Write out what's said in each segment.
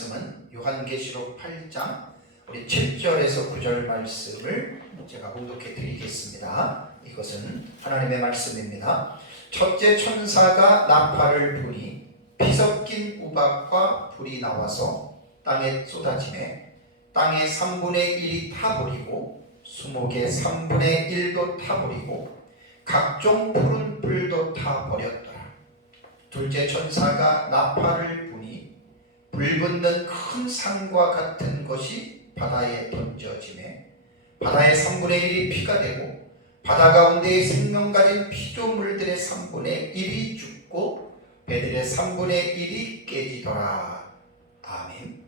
말씀은 요한계시록 8장 우리 7절에서 9절 말씀을 제가 봉독해 드리겠습니다. 이것은 하나님의 말씀입니다. 첫째 천사가 나팔을 부니 피 섞인 우박과 불이 나와서 땅에 쏟아지매 땅의 3분의 1이 타버리고 수목의 3분의 1도 타버리고 각종 푸른 풀도 타버렸더라. 둘째 천사가 나팔을 부니 불붙는 큰 산과 같은 것이 바다에 던져지매 바다의 3분의 1이 피가 되고 바다 가운데에 생명 가진 피조물들의 3분의 1이 죽고 배들의 3분의 1이 깨지더라. 아멘.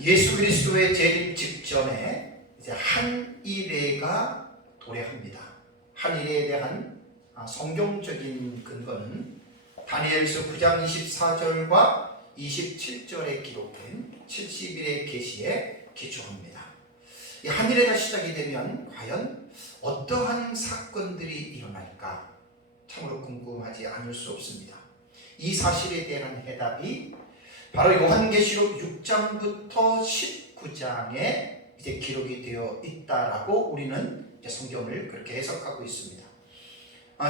예수 그리스도의 재림 직전에 이제 한 일회가 도래합니다. 한 일회에 대한 성경적인 근거는 다니엘서 9장 24절과 27절에 기록된 70일의 계시에 기초합니다. 이 한 일회가 시작이 되면 과연 어떠한 사건들이 일어날까 참으로 궁금하지 않을 수 없습니다. 이 사실에 대한 해답이 바로 요한계시록 6장부터 19장에 이제 기록이 되어 있다라고 우리는 이제 성경을 그렇게 해석하고 있습니다.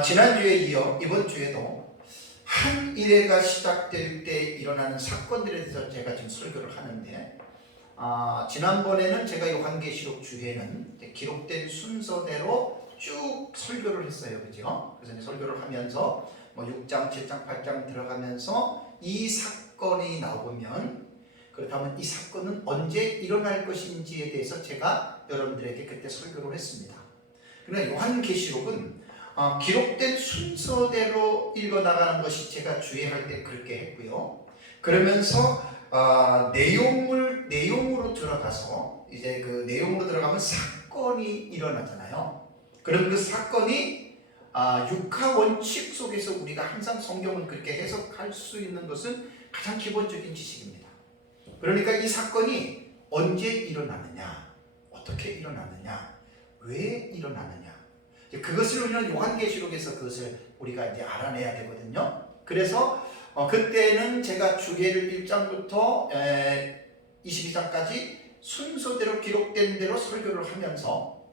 지난주에 이어 이번 주에도 한 일회가 시작될 때 일어나는 사건들에 대해서 제가 지금 설교를 하는데 지난번에는 제가 요한계시록 주에는 기록된 순서대로 쭉 설교를 했어요. 그죠? 그래서 설교를 하면서 6장, 7장, 8장 들어가면서 이 사건이 나오면 그렇다면 이 사건은 언제 일어날 것인지에 대해서 제가 여러분들에게 그때 설교를 했습니다. 그러나 요한계시록은 기록된 순서대로 읽어나가는 것이 제가 주의할 때 그렇게 했고요. 그러면서 내용으로 들어가서 이제 그 내용으로 들어가면 사건이 일어나잖아요. 그럼 그 사건이 육하 원칙 속에서 우리가 항상 성경은 그렇게 해석할 수 있는 것은 가장 기본적인 지식입니다. 그러니까 이 사건이 언제 일어나느냐, 어떻게 일어나느냐, 왜 일어나느냐, 그것을 우리는 요한계시록에서 그것을 우리가 이제 알아내야 되거든요. 그래서 그때는 제가 주계를 1장부터 22장까지 순서대로 기록된 대로 설교를 하면서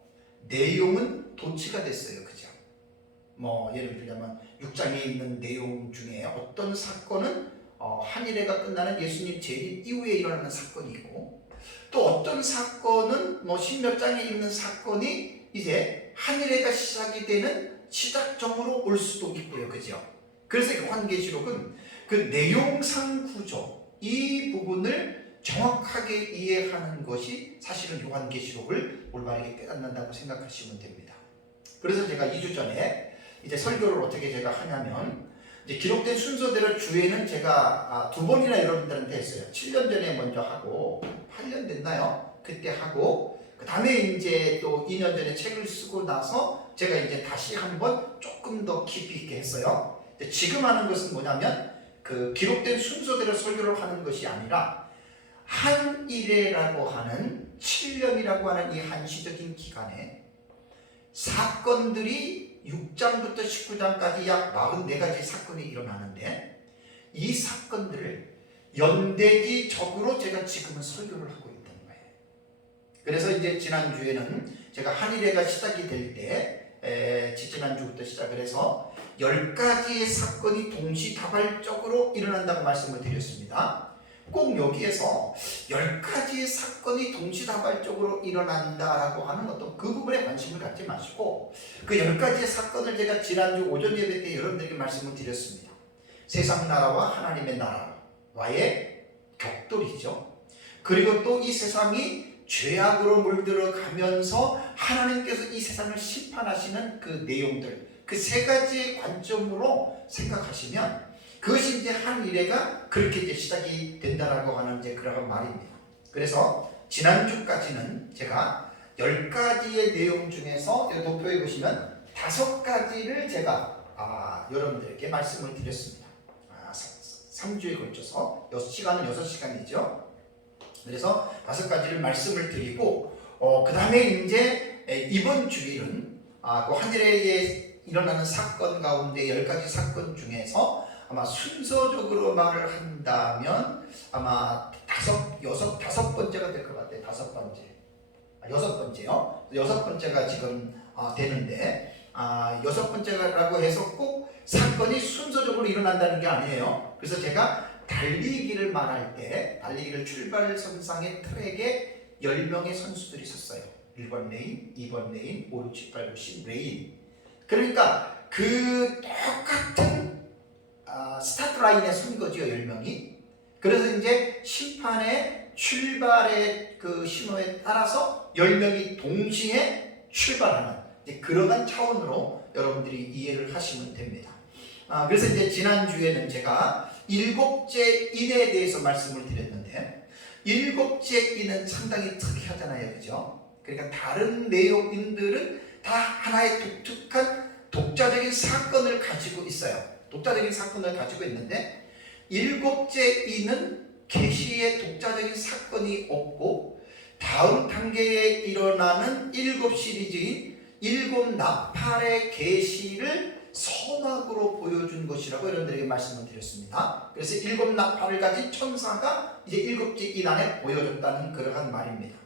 내용은 도치가 됐어요. 그죠? 예를 들자면 6장에 있는 내용 중에 어떤 사건은 한 일회가 끝나는 예수님 재림 이후에 일어나는 사건이고, 또 어떤 사건은 십몇 장에 있는 사건이 이제 한 일회가 시작이 되는 시작점으로 올 수도 있고요. 그죠? 그래서 요한계시록은 그 내용상 구조, 이 부분을 정확하게 이해하는 것이 사실은 요한계시록을 올바르게 깨닫는다고 생각하시면 됩니다. 그래서 제가 2주 전에 이제 설교를 어떻게 제가 하냐면, 이제 기록된 순서대로 주에는 제가 2번이나 여러분들한테 했어요. 7년 전에 먼저 하고 8년 됐나요? 그때 하고 그 다음에 이제 또 2년 전에 책을 쓰고 나서 제가 이제 다시 한번 조금 더 깊이 있게 했어요. 지금 하는 것은 뭐냐면 그 기록된 순서대로 설교를 하는 것이 아니라 한 일회라고 하는 7년이라고 하는 이 한시적인 기간에 사건들이 6장부터 19장까지 약 44가지 사건이 일어나는데, 이 사건들을 연대기적으로 제가 지금은 설교를 하고 있다는 거예요. 그래서 이제 지난주에는 제가 한일회가 시작이 될 때 지난주부터 시작을 해서 10가지의 사건이 동시다발적으로 일어난다고 말씀을 드렸습니다. 꼭 여기에서 10가지의 사건이 동시다발적으로 일어난다라고 하는 어떤 그 부분에 관심을 갖지 마시고, 그 10가지의 사건을 제가 지난주 오전 예배 때 여러분들에게 말씀을 드렸습니다. 세상 나라와 하나님의 나라와의 격돌이죠. 그리고 또 이 세상이 죄악으로 물들어가면서 하나님께서 이 세상을 심판하시는 그 내용들, 그 3가지의 관점으로 생각하시면 그것이 이제 한 일회가 그렇게 이제 시작이 된다라고 하는 이제 그런 말입니다. 그래서 지난주까지는 제가 10가지의 내용 중에서 여기 도표에 보시면 5가지를 제가 여러분들에게 말씀을 드렸습니다. 3주에 걸쳐서 시간은 6시간이죠. 그래서 5가지를 말씀을 드리고 그 다음에 이제 이번 주일은 그 한 일회에 일어나는 사건 가운데 10가지 사건 중에서 아마 순서적으로 말을 한다면 아마 다섯 번째가 될 것 같아요. 다섯 번째. 여섯 번째요. 여섯 번째가 지금 되는데 여섯 번째라고 해서 꼭 사건이 순서적으로 일어난다는 게 아니에요. 그래서 제가 달리기를 말할 때 달리기를 출발선상의 트랙에 10명의 선수들이 섰어요. 1번 레인, 2번 레인, 5, 6, 7, 8, 9, 10 레인. 그러니까 그 똑같은 스타트 라인에 선 거죠. 10명이. 그래서 이제 심판의 출발의 그 신호에 따라서 10명이 동시에 출발하는 그러한 차원으로 여러분들이 이해를 하시면 됩니다. 그래서 이제 지난주에는 제가 일곱째 인에 대해서 말씀을 드렸는데 일곱째 인은 상당히 특이하잖아요. 그죠? 그러니까 다른 내용인들은 다 하나의 독특한 독자적인 사건을 가지고 있어요. 독자적인 사건을 가지고 있는데 일곱째 인은 계시의 독자적인 사건이 없고 다음 단계에 일어나는 일곱 시리즈인 일곱 나팔의 계시를 서막으로 보여준 것이라고 여러분들에게 말씀을 드렸습니다. 그래서 일곱 나팔을 가진 천사가 이제 일곱째 인 안에 보여줬다는 그러한 말입니다.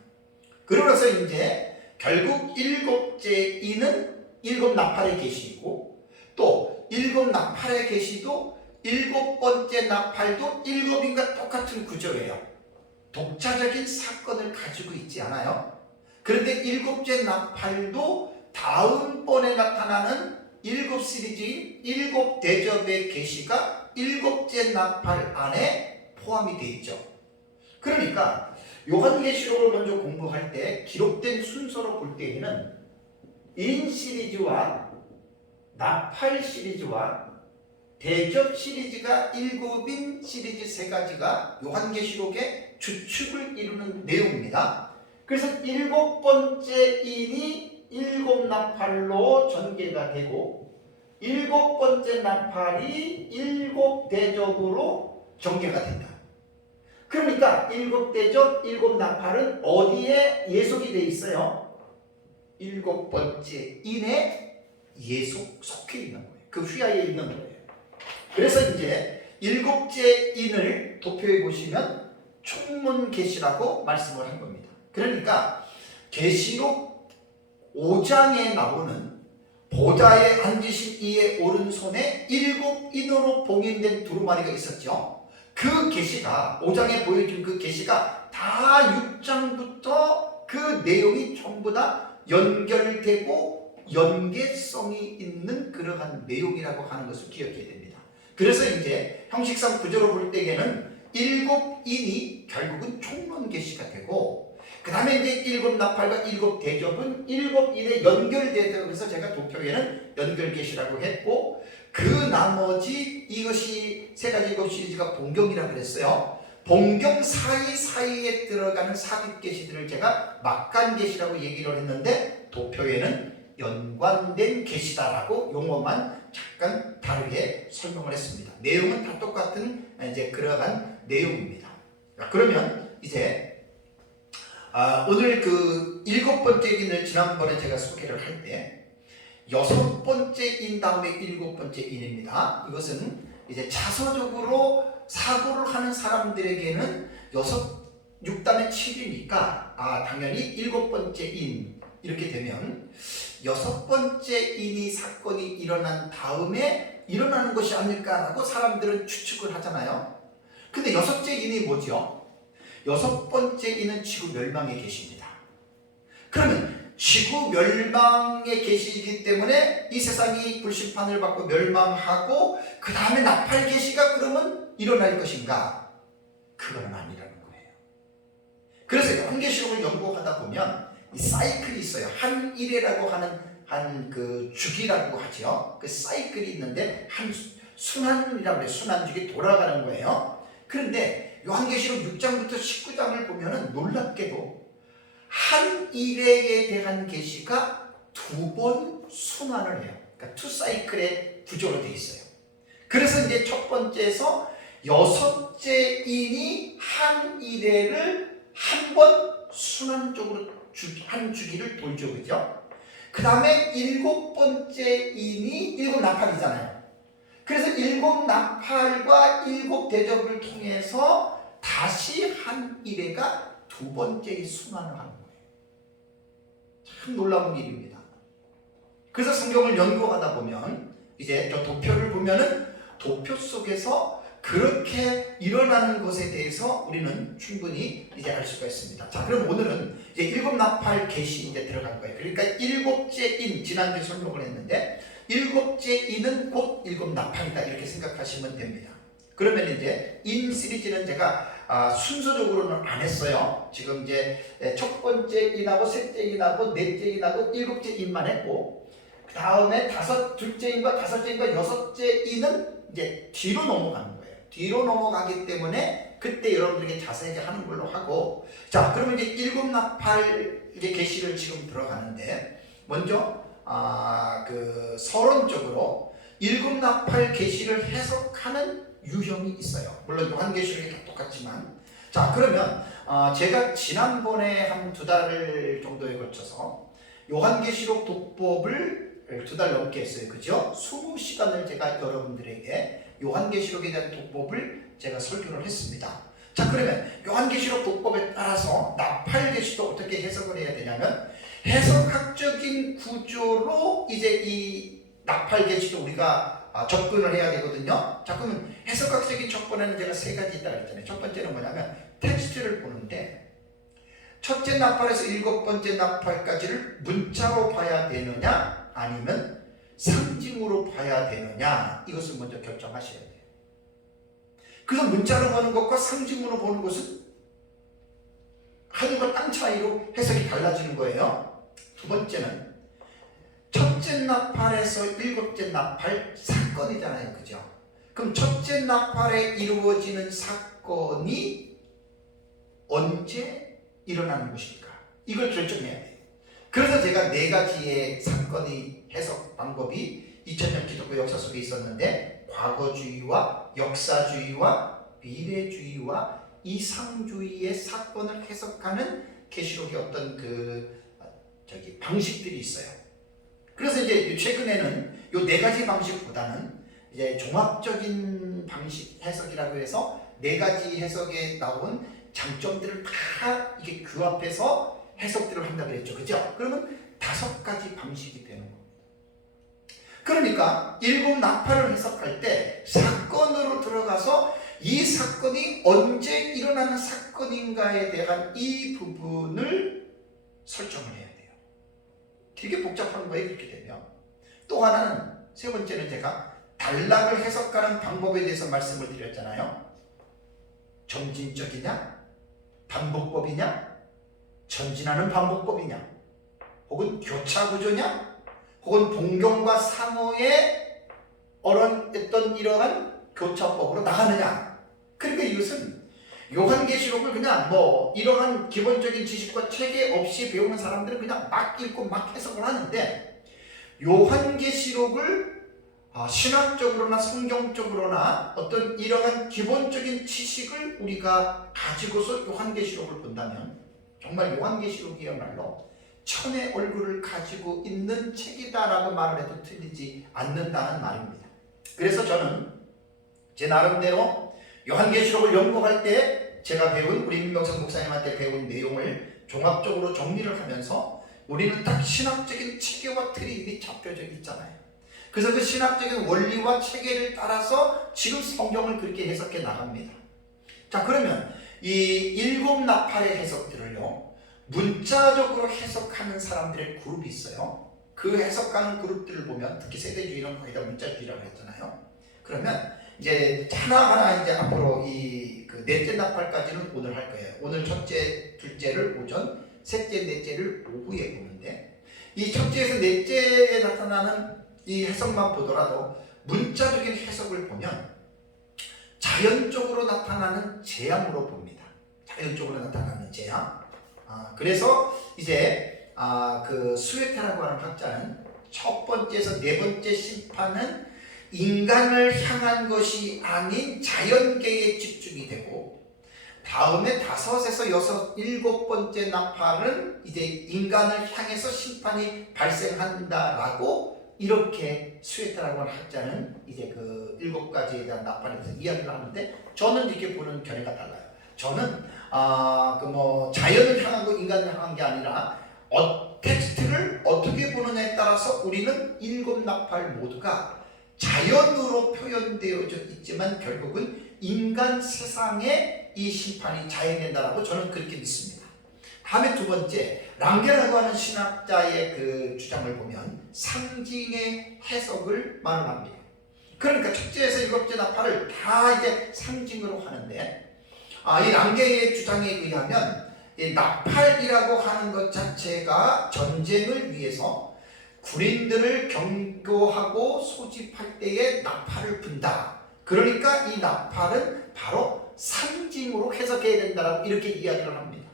그러면서 이제 결국 일곱째 인은 일곱 나팔의 계시이고 또 일곱 나팔의 계시도 일곱 번째 나팔도 일곱인과 똑같은 구조예요. 독자적인 사건을 가지고 있지 않아요. 그런데 일곱째 나팔도 다음번에 나타나는 일곱 시리즈인 일곱 대접의 계시가 일곱째 나팔 안에 포함이 되어 있죠. 그러니까 요한계시록을 먼저 공부할 때 기록된 순서로 볼 때에는 인 시리즈와 나팔 시리즈와 대접 시리즈가 일곱인 시리즈 세 가지가 요한계시록의 주축을 이루는 내용입니다. 그래서 일곱 번째 인이 일곱 나팔로 전개가 되고 일곱 번째 나팔이 일곱 대접으로 전개가 된다. 그러니까 일곱 대접, 일곱 나팔은 어디에 예속이 되어 있어요? 일곱 번째 인에 속해 있는 거예요. 그 휘하에 있는 거예요. 그래서 이제 일곱째 인을 도표해 보시면 총문계시라고 말씀을 한 겁니다. 그러니까 계시록 5장에 나오는 보좌에 앉으신 이의 오른손에 일곱 인으로 봉인된 두루마리가 있었죠. 그 계시가 5장에 보여준 그 계시가 다 6장부터 그 내용이 전부 다 연결되고 연계성이 있는 그러한 내용이라고 하는 것을 기억해야 됩니다. 그래서 이제 형식상 구조로 볼 때에는 일곱 인이 결국은 총론 계시가 되고 그 다음에 이제 일곱 나팔과 일곱 대접은 일곱 인에 연결되어서 그래서 제가 도표에는 연결 계시라고 했고 그 나머지 이것이 세 가지 일곱 시리즈가 본경이라고 그랬어요. 본경 사이사이에 들어가는 삽입 계시들을 제가 막간 계시라고 얘기를 했는데 도표에는 연관된 계시다라고 용어만 잠깐 다르게 설명을 했습니다. 내용은 다 똑같은 이제 그러한 내용입니다. 그러면 이제 오늘 그 일곱 번째 인을 지난번에 제가 소개를 할 때 여섯 번째 인 다음에 일곱 번째 인입니다. 이것은 이제 자서적으로 사고를 하는 사람들에게는 6다음에 7이니까 당연히 일곱 번째 인 이렇게 되면 여섯 번째 인이 사건이 일어난 다음에 일어나는 것이 아닐까라고 사람들은 추측을 하잖아요. 근데 여섯째 인이 뭐죠? 여섯 번째 인은 지구 멸망에 계십니다. 그러면 지구 멸망에 계시기 때문에 이 세상이 불심판을 받고 멸망하고 그 다음에 나팔 계시가 그러면 일어날 것인가? 그건 아니라는 거예요. 그래서 요한계시록을 연구하다 보면 이 사이클이 있어요. 한 일회라고 하는 한 그 주기라고 하죠. 그 사이클이 있는데 한 순환이라고 해요. 순환주기 돌아가는 거예요. 그런데 요한계시록 6장부터 19장을 보면은 놀랍게도 한 일회에 대한 계시가 두 번 순환을 해요. 그러니까 투 사이클의 구조로 되어 있어요. 그래서 이제 첫 번째에서 여섯째 인이 한 일회를 한 번 순환적으로 한 주기를 돌죠. 그죠? 그 다음에 일곱 번째 인이 일곱 나팔이잖아요. 그래서 일곱 나팔과 일곱 대접을 통해서 다시 한 이레가 두 번째의 순환을 하는 거예요. 참 놀라운 일입니다. 그래서 성경을 연구하다 보면 이제 저 도표를 보면은 도표 속에서 그렇게 일어나는 것에 대해서 우리는 충분히 이제 알 수가 있습니다. 자, 그럼 오늘은 이제 일곱 나팔 계시 이제 들어갈 거예요. 그러니까 일곱째 인, 지난주에 설명을 했는데 일곱째 인은 곧 일곱 나팔이다 이렇게 생각하시면 됩니다. 그러면 이제 인 시리즈는 제가 순서적으로는 안 했어요. 지금 이제 첫 번째 인하고 셋째 인하고 넷째 인하고 일곱째 인만 했고, 그 다음에 둘째 인과 다섯째 인과 여섯째 인은 이제 뒤로 넘어가는 거예요. 뒤로 넘어가기 때문에 그때 여러분들에게 자세하게 하는 걸로 하고, 자, 그러면 이제 일곱 나팔 이제 계시를 지금 들어가는데, 먼저 그 서론적으로 일곱 나팔 계시를 해석하는 유형이 있어요. 물론 요한계시록이 다 똑같지만, 자, 그러면 제가 지난번에 한 2달 정도에 걸쳐서 요한계시록 독법을 2달 넘게 했어요. 그죠? 20시간을 제가 여러분들에게 요한계시록에 대한 독법을 제가 설교를 했습니다. 자, 그러면 요한계시록 독법에 따라서 나팔계시도 어떻게 해석을 해야 되냐면, 해석학적인 구조로 이제 이 나팔계시도 우리가 접근을 해야 되거든요. 자, 그러면 해석학적인 접근에는 제가 3가지 있다고 했잖아요. 첫 번째는 뭐냐면 텍스트를 보는데, 첫째 나팔에서 7번째 나팔까지를 문자로 봐야 되느냐 아니면 상징으로 봐야 되느냐, 이것을 먼저 결정하셔야 돼요. 그래서 문자로 보는 것과 상징으로 보는 것은 하늘과 땅 차이로 해석이 달라지는 거예요. 두 번째는 첫째 나팔에서 7째 나팔 사건이잖아요. 그죠? 그럼 첫째 나팔에 이루어지는 사건이 언제 일어나는 것일까? 이걸 결정해야 돼요. 그래서 제가 4가지의 사건의 해석 방법이 2000년 기독교 역사 속에 있었는데, 과거주의와 역사주의와 미래주의와 이상주의의 사건을 해석하는 계시록의 어떤 방식들이 있어요. 그래서 이제 최근에는 이 4가지 방식보다는 이제 종합적인 방식 해석이라고 해서 4가지 해석에 나온 장점들을 다 이게 규합해서 해석들을 한다고 했죠. 그죠? 그러면 5가지 방식이 되는 겁니다. 그러니까 7 나팔을 해석할 때 사건으로 들어가서 이 사건이 언제 일어나는 사건인가에 대한 이 부분을 설정을 해야 돼요. 되게 복잡한 거예요. 그렇게 되면. 또 하나는, 3번째는 제가 단락을 해석하는 방법에 대해서 말씀을 드렸잖아요. 점진적이냐, 반복법이냐, 전진하는 반복법이냐, 혹은 교차구조냐, 혹은 동경과 상호의 어떤 이러한 교차법으로 나가느냐. 그러니까 이것은 요한계시록을 그냥 이러한 기본적인 지식과 체계 없이 배우는 사람들은 그냥 막 읽고 막 해석을 하는데, 요한계시록을 신학적으로나 성경적으로나 어떤 이러한 기본적인 지식을 우리가 가지고서 요한계시록을 본다면 정말 요한계시록이야말로 천의 얼굴을 가지고 있는 책이다라고 말을 해도 틀리지 않는다는 말입니다. 그래서 저는 제 나름대로 요한계시록을 연구할 때 제가 배운, 우리 임명성 목사님한테 배운 내용을 종합적으로 정리를 하면서 우리는 딱 신학적인 체계와 틀이 이미 잡혀져 있잖아요. 그래서 그 신학적인 원리와 체계를 따라서 지금 성경을 그렇게 해석해 나갑니다. 자, 그러면 이 7 나팔의 해석들을요, 문자적으로 해석하는 사람들의 그룹이 있어요. 그 해석하는 그룹들을 보면, 특히 세대주의는 거의 다 문자주의라고 했잖아요. 그러면 이제 하나하나 이제 앞으로 그 넷째 나팔까지는 오늘 할 거예요. 오늘 첫째, 둘째를 오전, 셋째, 넷째를 오후에 보는데, 이 첫째에서 넷째에 나타나는 이 해석만 보더라도 문자적인 해석을 보면 자연적으로 나타나는 재앙으로 봅니다. 자연적으로 나타나는 재앙. 그래서 이제 그 스웨테라고 하는 학자는 첫 번째에서 4번째 심판은 인간을 향한 것이 아닌 자연계에 집중이 되고, 다음에 5에서 6, 7번째 나팔은 이제 인간을 향해서 심판이 발생한다라고 이렇게 스웨터라고 하는 학자는 이제 그 7가지에 대한 납판에 대해서 이야기를 하는데, 저는 이렇게 보는 견해가 달라요. 저는 자연을 향하고 인간을 향한 게 아니라 텍스트를 어떻게 보느냐에 따라서 우리는 7나팔 모두가 자연으로 표현되어져 있지만 결국은 인간 세상에 이 심판이 자행된다라고 저는 그렇게 믿습니다. 다음에 두 번째, 랑게라고 하는 신학자의 그 주장을 보면 상징의 해석을 말합니다. 그러니까 첫째에서 7째 나팔을 다 이제 상징으로 하는데, 이 랑게의 주장에 의하면 이 나팔이라고 하는 것 자체가 전쟁을 위해서 군인들을 경고하고 소집할 때에 나팔을 분다. 그러니까 이 나팔은 바로 상징으로 해석해야 된다라고 이렇게 이야기를 합니다.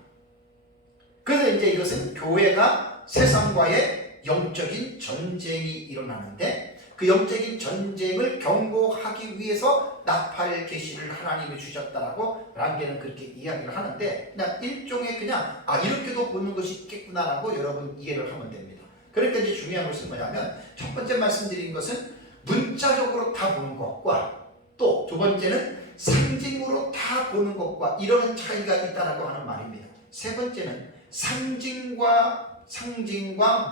그래서 이제 이것은 교회가 세상과의 영적인 전쟁이 일어나는데, 그 영적인 전쟁을 경고하기 위해서 나팔 계시를 하나님이 주셨다라고 랑게는 그렇게 이야기를 하는데, 그냥 일종의 그냥 이렇게도 보는 것이 있겠구나라고 여러분 이해를 하면 됩니다. 그러니까 이제 중요한 것은 뭐냐면, 첫 번째 말씀드린 것은 문자적으로 다 보는 것과, 또 두 번째는 상징으로 다 보는 것과 이런 차이가 있다라고 하는 말입니다. 세 번째는 상징과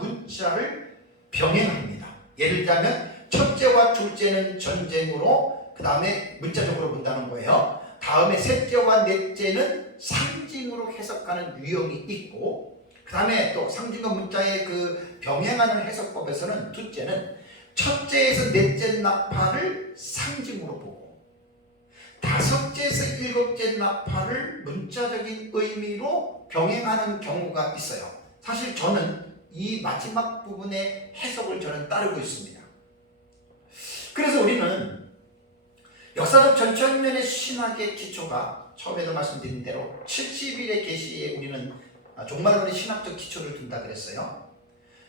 문자를 병행합니다. 예를 들자면 첫째와 둘째는 전쟁으로, 그 다음에 문자적으로 본다는 거예요. 다음에 셋째와 넷째는 상징으로 해석하는 유형이 있고, 그 다음에 또 상징과 문자의 그 병행하는 해석법에서는 둘째는 첫째에서 넷째 나팔을 상징으로 보고, 다섯째에서 7째 나팔을 문자적인 의미로 병행하는 경우가 있어요. 사실 저는 이 마지막 부분의 해석을 저는 따르고 있습니다. 그래서 우리는 역사적 전천년의 신학의 기초가 처음에도 말씀드린 대로 70일의 계시에 우리는 종말론의 신학적 기초를 둔다 그랬어요.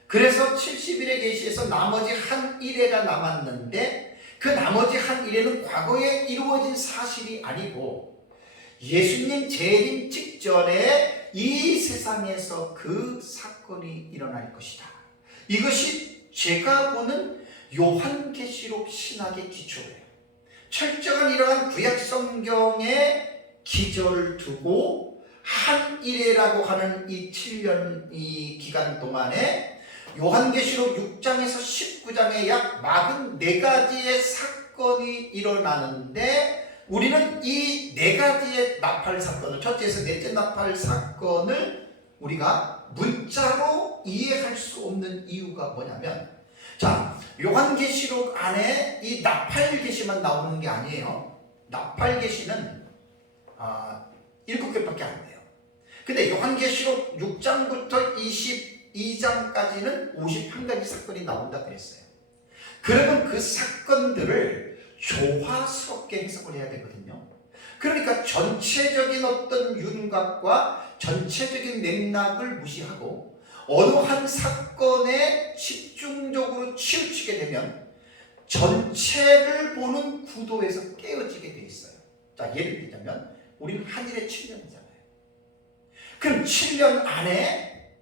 그래서 70일의 계시에서 나머지 한 일회가 남았는데, 그 나머지 한 일회는 과거에 이루어진 사실이 아니고 예수님 재림 직전에 이 세상에서 그 사건이 일어날 것이다. 이것이 제가 보는 요한계시록 신학의 기초예요. 철저한 이러한 구약 성경의 기저를 두고 한 일회라고 하는 이 7년 이 기간 동안에 요한계시록 6장에서 19장에 약 44가지의 사건이 일어나는데, 우리는 이 4가지의 나팔 사건을, 첫째에서 넷째 나팔 사건을 우리가 문자로 이해할 수 없는 이유가 뭐냐면, 자, 요한계시록 안에 이 나팔 계시만 나오는 게 아니에요. 나팔 계시는 7개밖에 안 돼요. 근데 요한계시록 6장부터 22장까지는 51가지 사건이 나온다 그랬어요. 그러면 그 사건들을 조화스럽게 해석을 해야 되거든요. 그러니까 전체적인 어떤 윤곽과 전체적인 맥락을 무시하고 어느 한 사건에 집중적으로 치우치게 되면 전체를 보는 구도에서 깨어지게 돼 있어요. 자, 예를 들자면 우리는 한일의 7년이잖아요. 그럼 7년 안에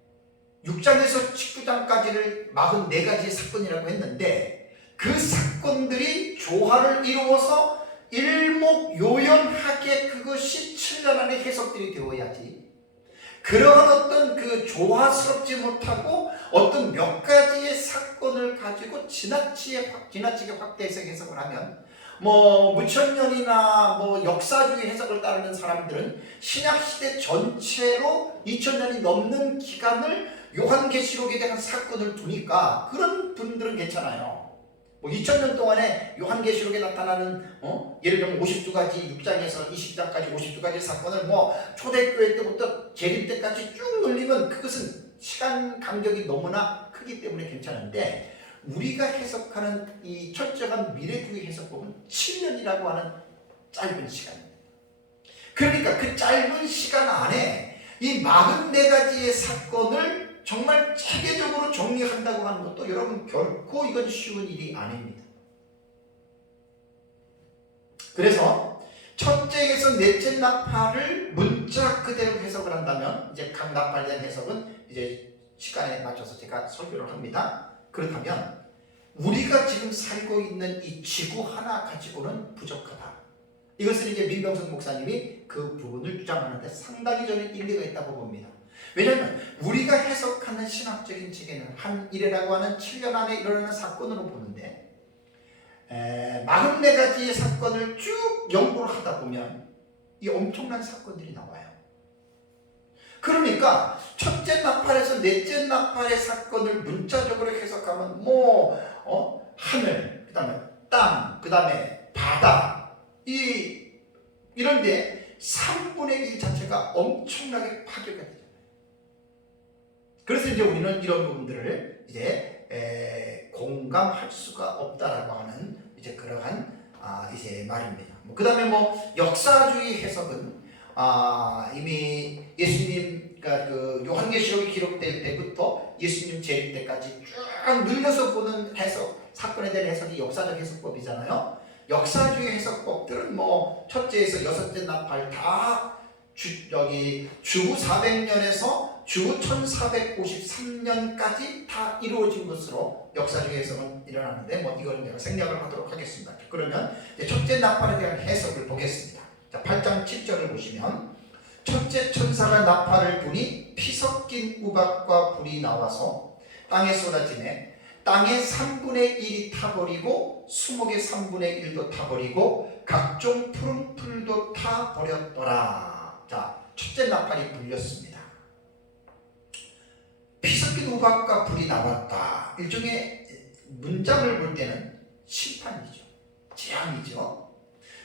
6장에서 19장까지를 44가지의 사건이라고 했는데, 그 사건들이 조화를 이루어서 일목요연하게 그것이 7년 안에 해석들이 되어야지, 그러한 어떤 그 조화스럽지 못하고 어떤 몇 가지의 사건을 가지고 지나치게 확대해서 해석을 하면, 무천년이나 역사주의 해석을 따르는 사람들은 신약시대 전체로 2000년이 넘는 기간을 요한계시록에 대한 사건을 두니까 그런 분들은 괜찮아요. 2000년 동안에 요한계시록에 나타나는 예를 들면 52가지 6장에서 20장까지 52가지 사건을 초대교회 때부터 재림 때까지 쭉 늘리면 그것은 시간 간격이 너무나 크기 때문에 괜찮은데, 우리가 해석하는 이 철저한 미래주의 해석법은 7년이라고 하는 짧은 시간입니다. 그러니까 그 짧은 시간 안에 이 44가지의 사건을 정말 체계적으로 정리한다고 하는 것도 여러분 결코 이건 쉬운 일이 아닙니다. 그래서 첫째에서 넷째 나팔을 문자 그대로 해석을 한다면, 이제 각 나팔에 대한 해석은 이제 시간에 맞춰서 제가 설교를 합니다. 그렇다면 우리가 지금 살고 있는 이 지구 하나 가지고는 부족하다. 이것을 이제 민병선 목사님이 그 부분을 주장하는데 상당히 저는 일리가 있다고 봅니다. 왜냐하면 우리가 해석하는 신학적인 체계는 한 일이라고 하는 7년 안에 일어나는 사건으로 보는데 44가지의 사건을 쭉 연구를 하다 보면 이 엄청난 사건들이 나와요. 그러니까 첫째 나팔에서 넷째 나팔의 사건을 문자적으로 해석하면 하늘, 그 다음에 땅, 그 다음에 바다 이런데 3분의 1 자체가 엄청나게 파괴가 되잖아요. 그래서 이제 우리는 이런 부분들을 이제 공감할 수가 없다라고 하는 이제 그러한 이제 말입니다. 그 다음에 역사주의 해석은 이미 예수님, 그러니까 그 요한계시록이 기록될 때부터 예수님 재림 때까지 쭉 늘려서 보는 해석, 사건에 대한 해석이 역사적 해석법이잖아요. 역사주의 해석법들은 첫째에서 여섯째 나팔 다 주후 400년에서 주후 1453년까지 다 이루어진 것으로 역사주의 해석은 일어나는데 이거는 제가 생략을 하도록 하겠습니다. 그러면 이제 첫째 나팔에 대한 해석을 보겠습니다. 자, 8장 7절을 보시면 첫째 천사가 나팔을 부니 피 섞인 우박과 불이 나와서 땅에 쏟아지네 땅의 3분의 1이 타버리고 수목의 3분의 1도 타버리고 각종 푸른 풀도 타버렸더라. 자, 첫째 나팔이 불렸습니다. 피 섞인 우박과 불이 나왔다. 일종의 문장을 볼 때는 심판이죠. 재앙이죠.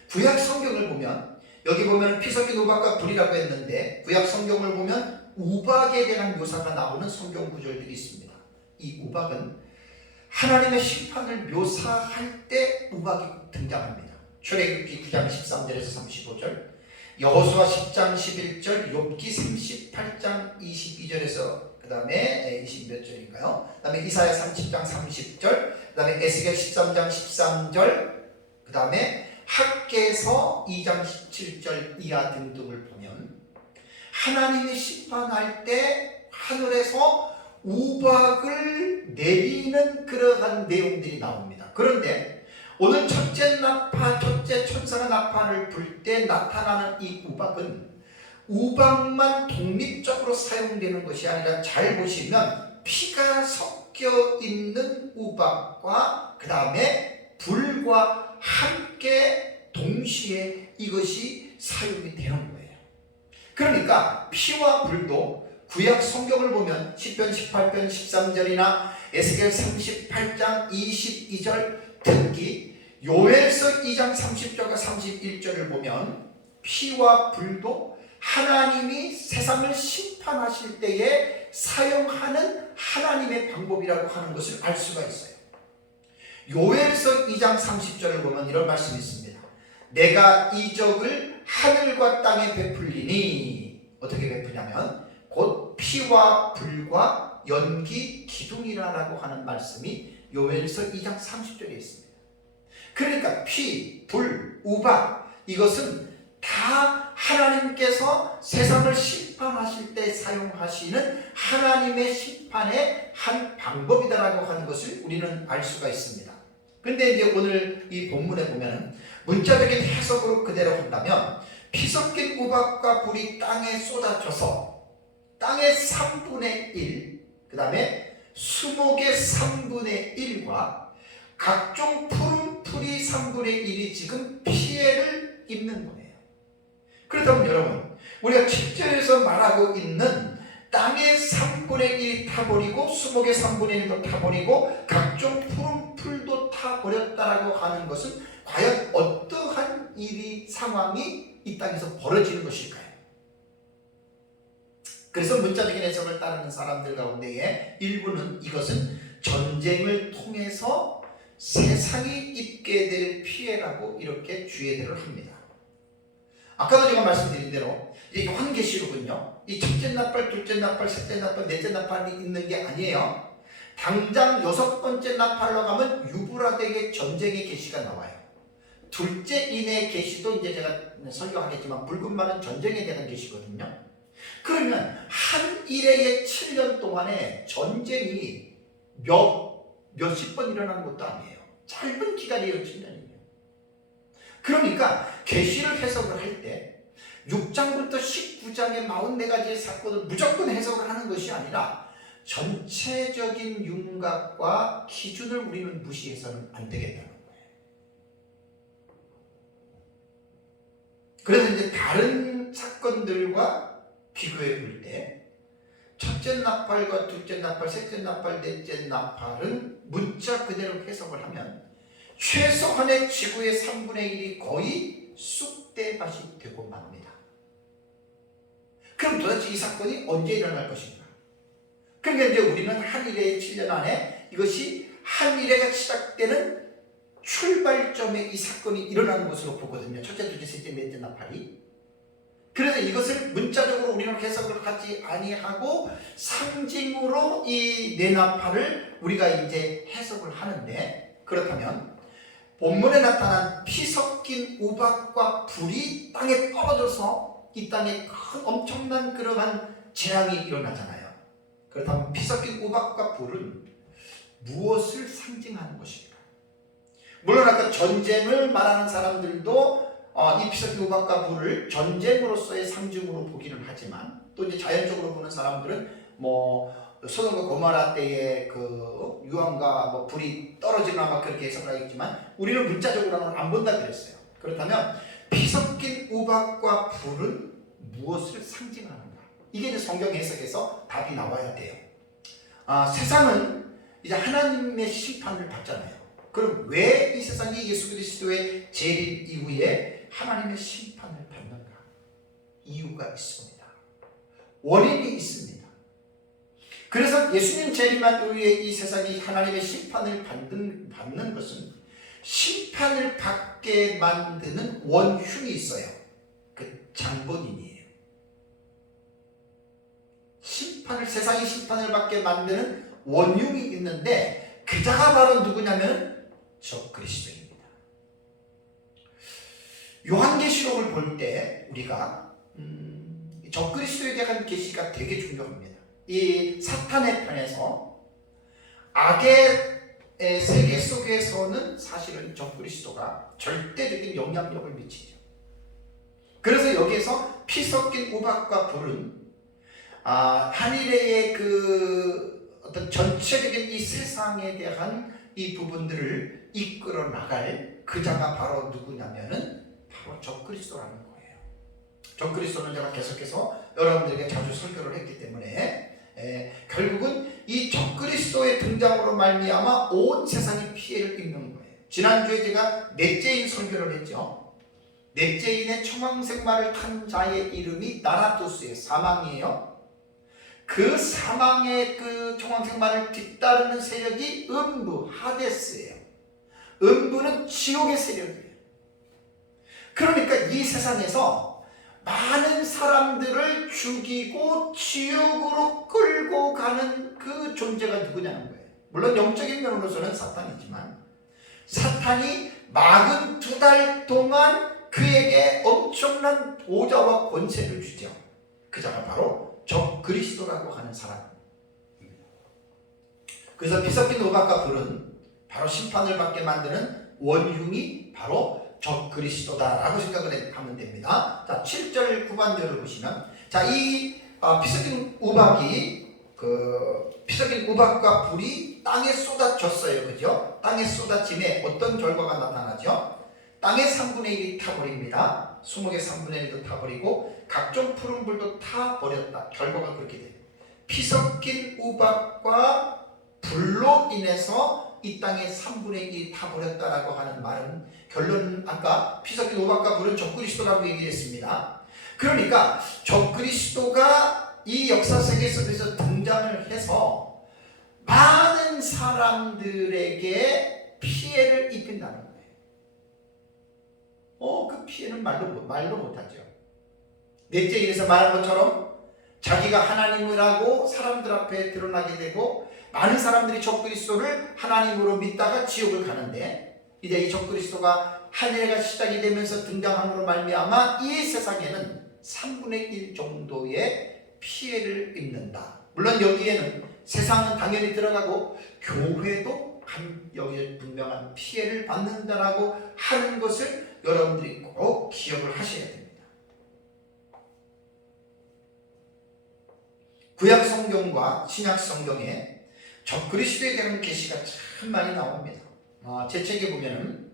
구약 성경을 보면 여기 보면 피 섞인 우박과 불이라고 했는데 구약 성경을 보면 우박에 대한 묘사가 나오는 성경 구절들이 있습니다. 이 우박은 하나님의 심판을 묘사할 때 우박이 등장합니다. 출애굽기 9장 13절에서 35절, 여호수아 10장 11절, 욥기 38장 22절에서 그 다음에 20몇 절인가요? 그 다음에 이사야 30장 30절, 그 다음에 에스겔 13장 13절, 그 다음에 학개서 2장 17절 이하 등등을 보면 하나님이 심판할 때 하늘에서 우박을 내리는 그러한 내용들이 나옵니다. 그런데 오늘 첫째 나팔, 첫째 천사가 나팔을 불 때 나타나는 이 우박은 우박만 독립적으로 사용되는 것이 아니라 잘 보시면 피가 섞여 있는 우박과 그 다음에 불과 함께 동시에 이것이 사용이 되는 거예요. 그러니까 피와 불도 구약 성경을 보면 시편 18편 13절이나 에스겔 38장 22절, 특히 요엘서 2장 30절과 31절을 보면 피와 불도 하나님이 세상을 심판하실 때에 사용하는 하나님의 방법이라고 하는 것을 알 수가 있어요. 요엘서 2장 30절을 보면 이런 말씀이 있습니다. 내가 이적을 하늘과 땅에 베풀리니, 어떻게 베푸냐면 곧 피와 불과 연기 기둥이라고 하는 말씀이 요엘서 2장 30절에 있습니다. 그러니까 피, 불, 우박, 이것은 다 하나님께서 세상을 심판하실 때 사용하시는 하나님의 심판의 한 방법이다라고 하는 것을 우리는 알 수가 있습니다. 그런데 이제 오늘 이 본문에 보면 문자적인 해석으로 그대로 한다면 피 섞인 우박과 불이 땅에 쏟아져서 땅의 3분의 1, 그 다음에 수목의 3분의 1과 각종 푸른 풀이 3분의 1이 지금 피해를 입는 거예요. 그렇다면 여러분, 우리가 7절에서 말하고 있는 땅의 3분의 1이 타버리고 수목의 3분의 1도 타버리고 각종 푸른 풀도 타버렸다라고 하는 것은 과연 어떠한 일이 상황이 이 땅에서 벌어지는 것일까요? 그래서 문자적인 해석을 따르는 사람들 가운데에 일부는 이것은 전쟁을 통해서 세상이 입게 될 피해라고 이렇게 주의를 합니다. 아까도 제가 말씀드린 대로 이 요한계시록은요, 이 첫째 나팔, 둘째 나팔, 셋째 나팔, 넷째 나팔이 있는 게 아니에요. 당장 6번째 나팔로 가면 유브라데의 전쟁의 계시가 나와요. 둘째 인의 계시도 이제 제가 설교하겠지만 붉은만은 전쟁에 대한 계시거든요. 그러면 한 일회의 7년 동안에 전쟁이 몇 몇십 번 일어나는 것도 아니에요. 짧은 기간이에요. 7년이면. 그러니까 계시를 해석을 할 때 6장부터 19장의 44가지의 사건을 무조건 해석을 하는 것이 아니라 전체적인 윤곽과 기준을 우리는 무시해서는 안 되겠다는 거예요. 그래서 이제 다른 사건들과 비교해 볼 때 첫째 나팔과 둘째 나팔, 셋째 나팔, 넷째 나팔은 문자 그대로 해석을 하면 최소한의 지구의 3분의 1이 거의 쑥대밭이 되고 맙니다. 그럼 도대체 이 사건이 언제 일어날 것인가? 그러니까 이제 우리는 한일의 7년 안에 이것이 한일회가 시작되는 출발점에 이 사건이 일어나는 것으로 보거든요. 첫째, 둘째, 셋째, 넷째 나팔이. 그래서 이것을 문자적으로 우리는 해석을 하지 아니하고 상징으로 이 네 나팔을 우리가 이제 해석을 하는데, 그렇다면 본문에 나타난 피 섞인 우박과 불이 땅에 떨어져서 이 땅에 큰 엄청난 그러한 재앙이 일어나잖아요. 그렇다면 피 섞인 우박과 불은 무엇을 상징하는 것일까? 물론 아까 전쟁을 말하는 사람들도 이 피 섞인 우박과 불을 전쟁으로서의 상징으로 보기는 하지만, 또 이제 자연적으로 보는 사람들은 소돔과 고모라 때의 그 유황과 불이 떨어지거나 막 그렇게 해석을 하겠지만, 우리는 문자적으로는 안 본다 그랬어요. 그렇다면 피 섞인 우박과 불은 무엇을 상징하는가? 이게 이제 성경 해석에서 답이 나와야 돼요. 세상은 이제 하나님의 심판을 받잖아요. 그럼 왜 이 세상이 예수 그리스도의 재림 이후에 하나님의 심판을 받는가? 이유가 있습니다. 원인이 있습니다. 그래서 예수님 재림한 이후에 이 세상이 하나님의 심판을 받는 것은 심판을 받게 만드는 원흉이 있어요. 그 장본인이에요. 세상이 심판을 받게 만드는 원흉이 있는데, 그 자가 바로 누구냐면 적그리스도입니다. 요한계시록을 볼 때 우리가 적그리스도에 대한 계시가 되게 중요합니다. 이 사탄의 편에서 악의 세계 속에서는 사실은 적그리스도가 절대적인 영향력을 미치죠. 그래서 여기에서 피 섞인 우박과 불은 한일의 그 어떤 전체적인 이 세상에 대한 이 부분들을 이끌어 나갈 그 자가 바로 누구냐면은 바로 적그리스도라는 거예요. 적그리스도는 제가 계속해서 여러분들에게 자주 설교를 했기 때문에 결국은 이 적그리스도의 등장으로 말미암아 온 세상이 피해를 입는 거예요. 지난주에 제가 넷째인 설교를 했죠. 넷째인의 청황색말을 탄 자의 이름이 나라투스예요. 사망이에요. 그 사망의 그 청황색말을 뒤따르는 세력이 음부, 하데스예요. 음부는 지옥의 세력이에요. 그러니까 이 세상에서 많은 사람들을 죽이고 지옥으로 끌고 가는 그 존재가 누구냐는 거예요. 물론 영적인 면으로서는 사탄이지만, 사탄이 42달 동안 그에게 엄청난 보좌와 권세를 주죠. 그 자가 바로 적그리스도라고 하는 사람입니다. 그래서 피 섞인 우박과 불은 바로 심판을 받게 만드는 원흉이 바로 적그리스도다라고 생각을 하면 됩니다. 자, 7절 9반절을 보시면, 자, 이 피 섞인 우박이 피 섞인 우박과 불이 땅에 쏟아졌어요. 그죠? 땅에 쏟아짐에 어떤 결과가 나타나죠? 땅의 3분의 1이 타버립니다. 수목의 3분의 1도 타버리고 각종 푸른 불도 타버렸다. 결과가 그렇게 돼요. 피 섞인 우박과 불로 인해서 이 땅의 3분의 1이 타버렸다라고 하는 말은, 결론은 아까 피 섞인 우박과 불은 적그리스도라고 얘기했습니다. 그러니까 적그리스도가 이 역사 세계 속에서 등장을 해서 많은 사람들에게 피해를 입힌다는 거예요. 그 피해는 말로 못하죠. 넷째 일에서 말한 것처럼 자기가 하나님이라고 사람들 앞에 드러나게 되고, 많은 사람들이 적그리스도를 하나님으로 믿다가 지옥을 가는데, 이제 이 적그리스도가 한일회가 시작이 되면서 등장함으로 말미암아 이 세상에는 3분의 1 정도의 피해를 입는다. 물론 여기에는 세상은 당연히 들어가고 교회도 여기에 분명한 피해를 받는다라고 하는 것을 여러분들이 꼭 기억을 하셔야 됩니다. 구약 성경과 신약 성경에 적그리스도에 대한 계시가 참 많이 나옵니다. 제 책에 보면은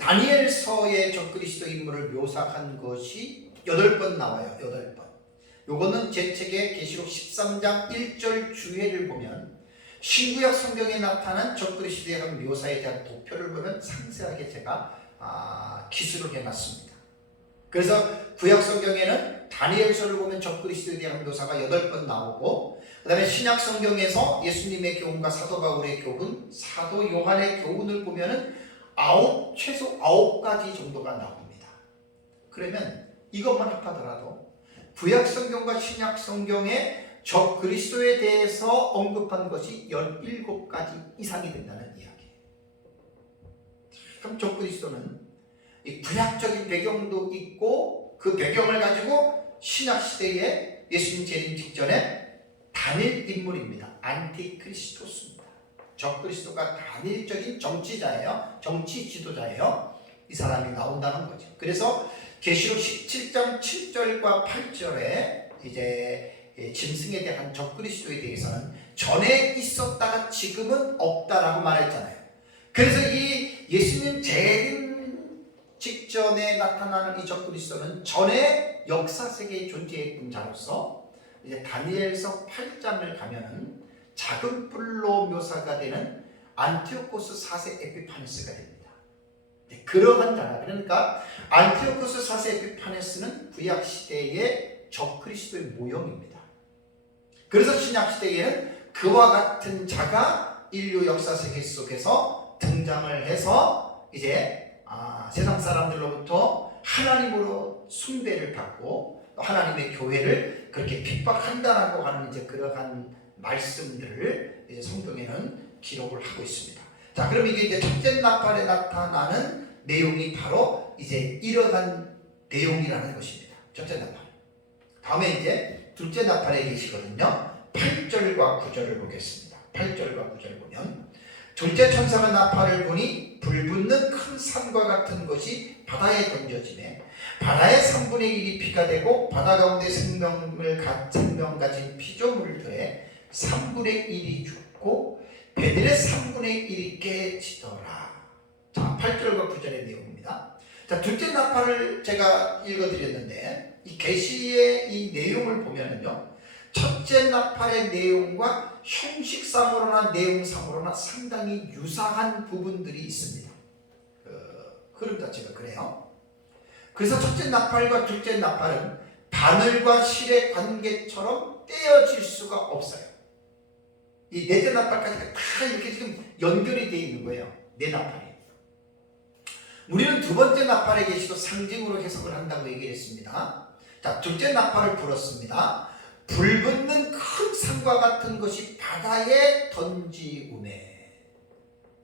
다니엘서의 적그리스도 인물을 묘사한 것이 8번 나와요. 8번. 요거는 제 책의 계시록 13장 1절 주해를 보면 신구약 성경에 나타난 적그리스도에 대한 묘사에 대한 도표를 보면 상세하게 제가 기술을 해놨습니다. 그래서 구약 성경에는 다니엘서를 보면 적그리스도에 대한 묘사가 8번 나오고, 그 다음에 신약 성경에서 예수님의 교훈과 사도 바울의 교훈, 사도 요한의 교훈을 보면은 최소 9가지 정도가 나옵니다. 그러면 이것만 합하더라도 구약 성경과 신약 성경에 적그리스도에 대해서 언급한 것이 17가지 이상이 된다는 이야기예요. 참 적그리스도는 이 구약적인 배경도 있고, 그 배경을 가지고 신약시대에 예수님 재림 직전에 단일 인물입니다. 안티크리스토스입니다. 적그리스도가 단일적인 정치자예요. 정치 지도자예요. 이 사람이 나온다는 거죠. 그래서 계시록 17장 7절과 8절에 이제 짐승에 대한 적그리스도에 대해서는 전에 있었다가 지금은 없다라고 말했잖아요. 그래서 이 예수님 재림 직전에 나타나는 이 적그리스도는 전에 역사 세계에 존재했던 자로서 이제 다니엘서 8장을 가면은 작은 뿔로 묘사가 되는 안티오코스 4세 에피파네스가 됩니다. 그러한 자라. 그러니까 안티오코스 4세 에피파네스는 구약 시대의 적그리스도의 모형입니다. 그래서 신약 시대에는 그와 같은 자가 인류 역사 세계 속에서 등장을 해서 이제 세상 사람들로부터 하나님으로 숭배를 받고 하나님의 교회를 그렇게 핍박한다라고 하는 이제 그러한 말씀들을 이제 성경에는 기록을 하고 있습니다. 자, 그럼 이게 이제 첫째 나팔에 나타나는 내용이 바로 이제 이러한 내용이라는 것입니다. 첫째 나팔. 다음에 이제 둘째 나팔에 계시거든요. 8절과 9절을 보겠습니다. 8절과 9절을 보면 둘째 천사가 나팔을 보니 불붙는 큰 산과 같은 것이 바다에 던져지매 바다의 3분의 1이 피가 되고 바다 가운데 생명 가진 피조물을 더해 3분의 1이 죽고 배들의 3분의 1이 깨지더라. 자, 8절과 9절의 내용입니다. 자, 둘째 나팔을 제가 읽어드렸는데 이 계시의 이 내용을 보면은요, 첫째 나팔의 내용과 형식상으로나 내용상으로나 상당히 유사한 부분들이 있습니다. 흐름 자체가 그래요. 그래서 첫째 나팔과 둘째 나팔은 바늘과 실의 관계처럼 떼어질 수가 없어요. 이 넷째 나팔까지가 다 이렇게 지금 연결이 되어 있는 거예요. 네 나팔이. 우리는 두 번째 나팔의 계시도 상징으로 해석을 한다고 얘기했습니다. 자, 둘째 나팔을 불었습니다. 불붙는 큰 산과 같은 것이 바다에 던지우매.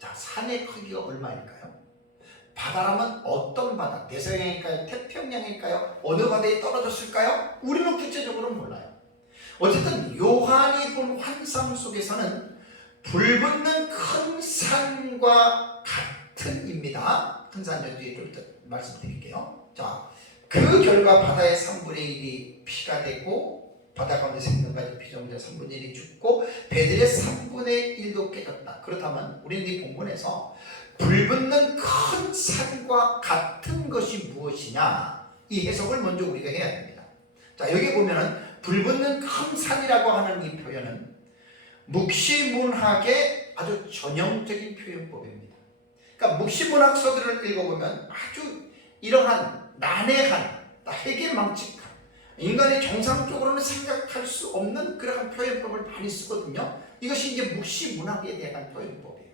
자, 산의 크기가 얼마일까요? 바다라면 어떤 바다? 대서양일까요? 태평양일까요? 어느 바다에 떨어졌을까요? 우리는 구체적으로 몰라요. 어쨌든 요한이 본 환상 속에서는 불붙는 큰 산과 같은입니다. 큰 산 뒤에 좀 더 말씀드릴게요. 자, 그 결과 바다의 3분의 1이 피가 되고 바다 가운데 생명 가진 피조물의 3분의 1이 죽고 배들의 3분의 1도 깨졌다. 그렇다면 우리는 이 본문에서 불붙는 큰 산과 같은 것이 무엇이냐, 이 해석을 먼저 우리가 해야 됩니다. 자, 여기 보면은 불붙는 큰 산이라고 하는 이 표현은 묵시문학의 아주 전형적인 표현법입니다. 그러니까 묵시문학서들을 읽어보면 아주 이러한 난해한, 해괴망측한, 인간이 정상적으로는 생각할 수 없는 그러한 표현법을 많이 쓰거든요. 이것이 이제 묵시문학에 대한 표현법이에요.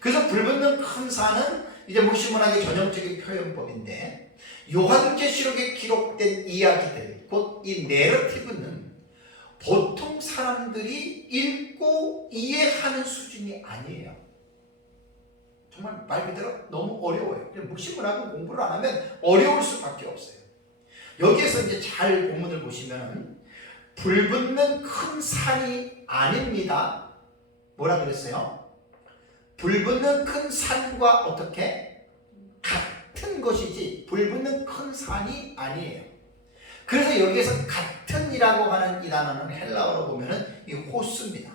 그래서 불붙는 큰 산은 이제 묵시문학의 전형적인 표현법인데, 요한계시록에 기록된 이야기들, 곧 이 내러티브는 보통 사람들이 읽고 이해하는 수준이 아니에요. 정말 말 그대로 너무 어려워요. 묵시문학은 공부를 안 하면 어려울 수밖에 없어요. 여기에서 이제 잘 본문을 보시면 불붙는 큰 산이 아닙니다. 뭐라 그랬어요? 불붙는 큰 산과 어떻게 같은 것이지 불붙는 큰 산이 아니에요. 그래서 여기에서 같은이라고 하는 이 단어는 헬라어로 보면은 이 호수입니다.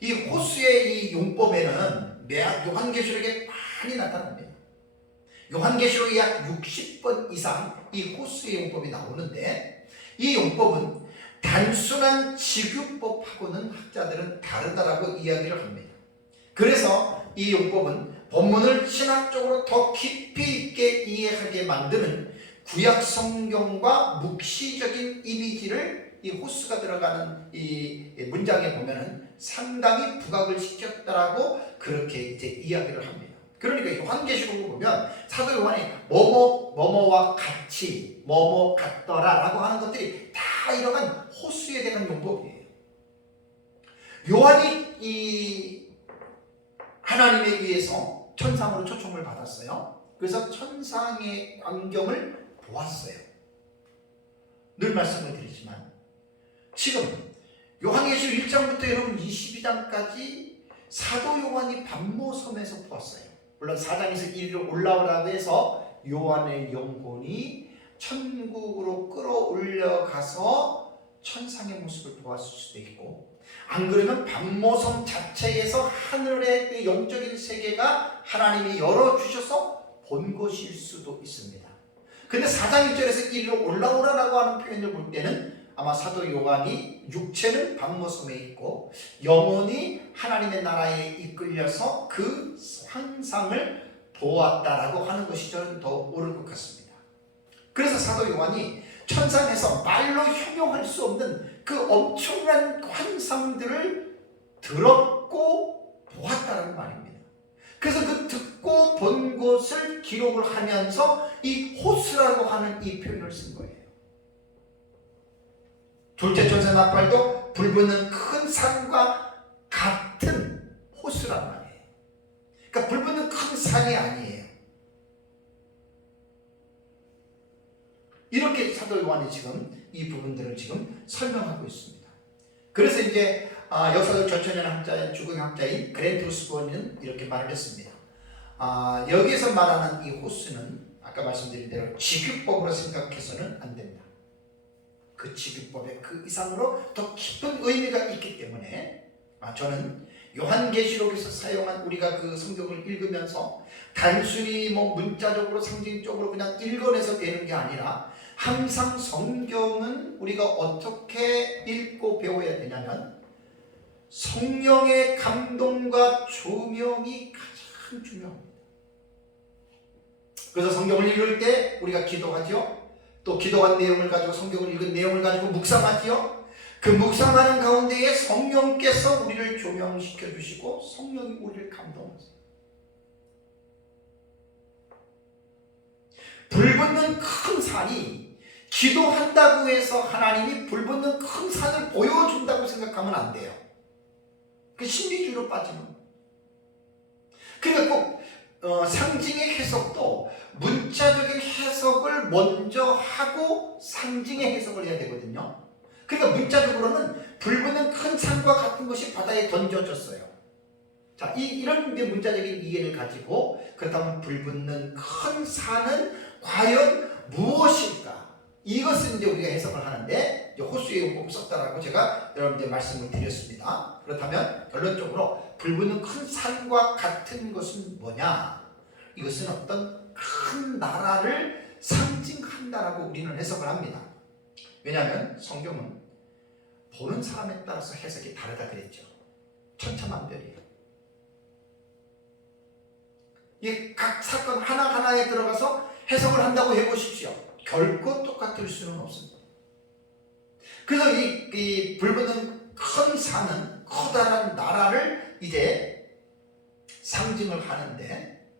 이 호수의 이 용법에는 요한계시록에 많이 나타납니다. 요한계시록이 약 60번 이상 이 호수의 용법이 나오는데, 이 용법은 단순한 직유법하고는 학자들은 다르다라고 이야기를 합니다. 그래서 이 용법은 본문을 신학적으로 더 깊이 있게 이해하게 만드는 구약 성경과 묵시적인 이미지를 이 호수가 들어가는 이 문장에 보면은 상당히 부각을 시켰다라고 그렇게 이제 이야기를 합니다. 그러니까 요한계시록을 보면 사도 요한이 뭐뭐와 같이 뭐뭐 같더라라고 하는 것들이 다 이러한 호수에 대한 용법이에요. 요한이 이 하나님에 의해서 천상으로 초청을 받았어요. 그래서 천상의 광경을 보았어요. 늘 말씀을 드리지만 지금 요한계시록 1장부터 여러분 22장까지 사도 요한이 반모섬에서 보았어요. 물론 4장에서 이리로 올라오라고 해서 요한의 영혼이 천국으로 끌어올려 가서 천상의 모습을 보았을 수도 있고, 안 그러면 반모섬 자체에서 하늘의 그 영적인 세계가 하나님이 열어주셔서 본 것일 수도 있습니다. 근데 4장 1절에서 이리로 올라오라라고 하는 표현을 볼 때는 아마 사도 요한이 육체는 반모섬에 있고 영혼이 하나님의 나라에 이끌려서 그 환상을 보았다라고 하는 것이 저는 더 옳을 것 같습니다. 그래서 사도 요한이 천상에서 말로 형용할 수 없는 그 엄청난 환상들을 들었고 보았다라는 말입니다. 그래서 그 듣고 본 것을 기록을 하면서 이 호수라고 하는 이 표현을 쓴 거예요. 둘째 천사 나팔도 불붙는 큰 산과 같은 호수란 말이에요. 그러니까 불붙는 큰 산이 아니에요. 이렇게 사도 요한이 지금 이 부분들을 지금 설명하고 있습니다. 그래서 이제 역사적 전천년 학자인 주경학자인 그랜트 오스본은 이렇게 말을 했습니다. 여기에서 말하는 이 호수는 아까 말씀드린 대로 직유법으로 생각해서는 안 된다. 그 직유법의 그 이상으로 더 깊은 의미가 있기 때문에 저는 요한계시록에서 사용한 우리가 그 성경을 읽으면서 단순히 뭐 문자적으로 상징적으로 그냥 읽어내서 되는 게 아니라 항상 성경은 우리가 어떻게 읽고 배워야 되냐면 성령의 감동과 조명이 가장 중요합니다. 그래서 성경을 읽을 때 우리가 기도하죠. 또 기도한 내용을 가지고 성경을 읽은 내용을 가지고 묵상하지요. 그 묵상하는 가운데에 성령께서 우리를 조명시켜 주시고 성령이 우리를 감동하세요. 불붙는 큰 산이 기도한다고 해서 하나님이 불붙는 큰 산을 보여준다고 생각하면 안 돼요. 그 신비주의로 빠지면. 그러니까 꼭 상징의 해석도 문자적인 해석을 먼저 하고 상징의 해석을 해야 되거든요. 그러니까 문자적으로는 불붙는 큰 산과 같은 것이 바다에 던져졌어요. 자, 이런 문자적인 이해를 가지고 그렇다면 불붙는 큰 산은 과연 무엇일까? 이것을 이제 우리가 해석을 하는데 호수의 용법 썼다라고 제가 여러분들 말씀을 드렸습니다. 그렇다면 결론적으로 불붙는 큰 산과 같은 것은 뭐냐? 이것은 어떤 큰 나라를 상징한다라고 우리는 해석을 합니다. 왜냐하면 성경은 보는 사람에 따라서 해석이 다르다 그랬죠. 천차만별이에요. 이 각 사건 하나하나에 들어가서 해석을 한다고 해보십시오. 결코 똑같을 수는 없습니다. 그래서 이 불붙는 큰 산은 커다란 나라를 이제 상징을 하는데,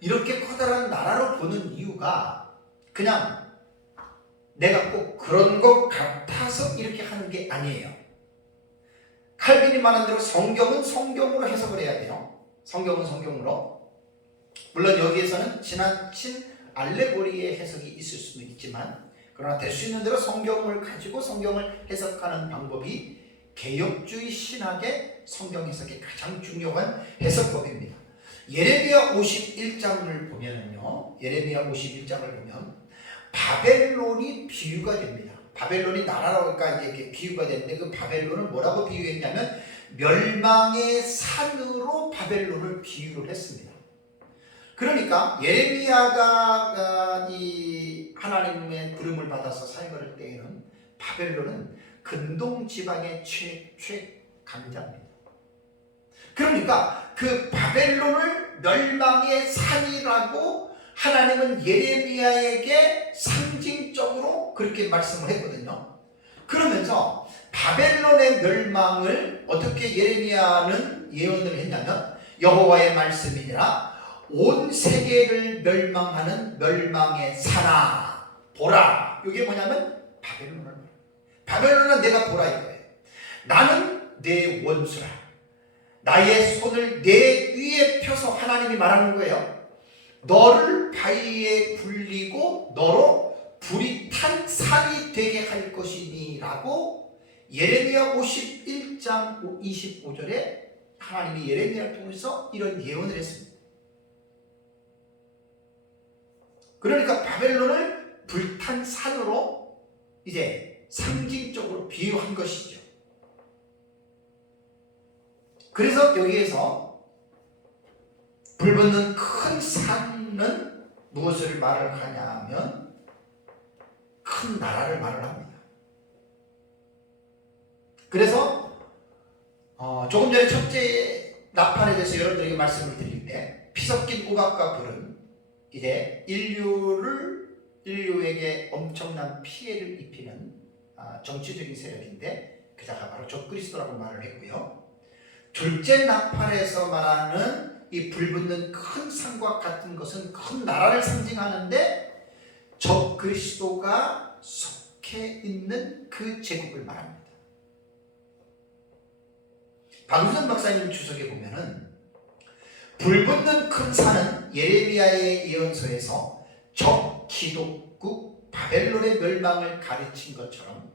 이렇게 커다란 나라로 보는 이유가 그냥 내가 꼭 그런 것 같아서 이렇게 하는 게 아니에요. 칼빈이 말한 대로 성경은 성경으로 해석을 해야 돼요. 성경은 성경으로. 물론 여기에서는 지나친 알레고리의 해석이 있을 수는 있지만, 그러나 될 수 있는 대로 성경을 가지고 성경을 해석하는 방법이 개혁주의 신학의 성경 해석의 가장 중요한 해석법입니다. 예레미야 51장을 보면은요, 예레미야 51장을 보면 바벨론이 비유가 됩니다. 바벨론이 나라라고 하니까 이렇게 비유가 되는데, 그 바벨론을 뭐라고 비유했냐면 멸망의 산으로 바벨론을 비유를 했습니다. 그러니까 예레미야가 이 하나님의 부름을 받아서 사역할 때에는 바벨론은 근동 지방의 최강자입니다. 그러니까 그 바벨론을 멸망의 산이라고 하나님은 예레미야에게 상징적으로 그렇게 말씀을 했거든요. 그러면서 바벨론의 멸망을 어떻게 예레미야는 예언을 했냐면, 여호와의 말씀이니라 온 세계를 멸망하는 멸망의 산아 보라. 이게 뭐냐면 바벨론은 내가 보라 이거예요. 나는 내 원수라. 나의 손을 내 위에 펴서, 하나님이 말하는 거예요. 너를 바위에 굴리고 너로 불이 탄 산이 되게 할 것이니 라고 예레미야 51장 25절에 하나님이 예레미야를 통해서 이런 예언을 했습니다. 그러니까 바벨론을 불탄 산으로 이제 상징적으로 비유한 것이죠. 그래서 여기에서 불붙는 큰 산은 무엇을 말을 하냐면 큰 나라를 말을 합니다. 그래서 조금 전에 첫째 나팔에 대해서 여러분들에게 말씀을 드릴 때, 피섞인 우박과 불은 이제 인류에게 엄청난 피해를 입히는 정치적인 세력인데, 그자가 바로 적그리스도라고 말을 했고요. 둘째 나팔에서 말하는 이 불붙는 큰 산과 같은 것은 큰 나라를 상징하는데, 적그리스도가 속해 있는 그 제국을 말합니다. 박유선 박사님 주석에 보면은 불붙는 큰 산은 예레미야의 예언서에서 적기독국 바벨론의 멸망을 가르친 것처럼,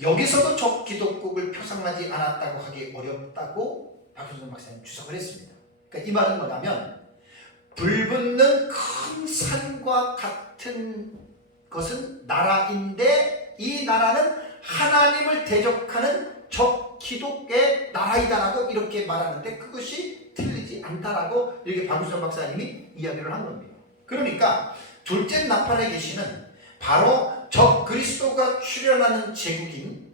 여기서도 적기독국을 표상하지 않았다고 하기 어렵다고 박유선 박사님 주석을 했습니다. 그러니까 이 말은 뭐냐면, 불붙는 큰 산과 같은 것은 나라인데, 이 나라는 하나님을 대적하는 적기독의 나라이다라고 이렇게 말하는데, 그것이 틀리지 않다라고 이렇게 박유선 박사님이 이야기를 한 겁니다. 그러니까 둘째 나팔의 계시는 바로 적그리스도가 출현하는 제국인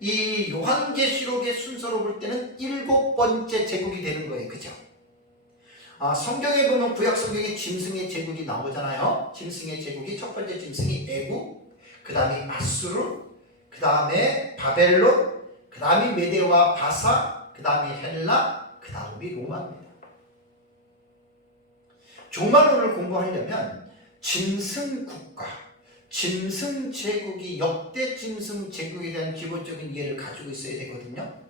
이 요한계시록의 순서로 볼 때는 7번째 제국이 되는 거예요. 그죠? 성경에 보면 구약 성경에 짐승의 제국이 나오잖아요. 짐승의 제국이 첫 번째 짐승이 애국, 그 다음에 아수르, 그 다음에 바벨론, 그 다음이 메데와 바사, 그 다음이 헬라, 그 다음이 로마입니다. 종말론을 공부하려면 짐승 국가, 짐승 제국이 역대 짐승 제국에 대한 기본적인 이해를 가지고 있어야 되거든요.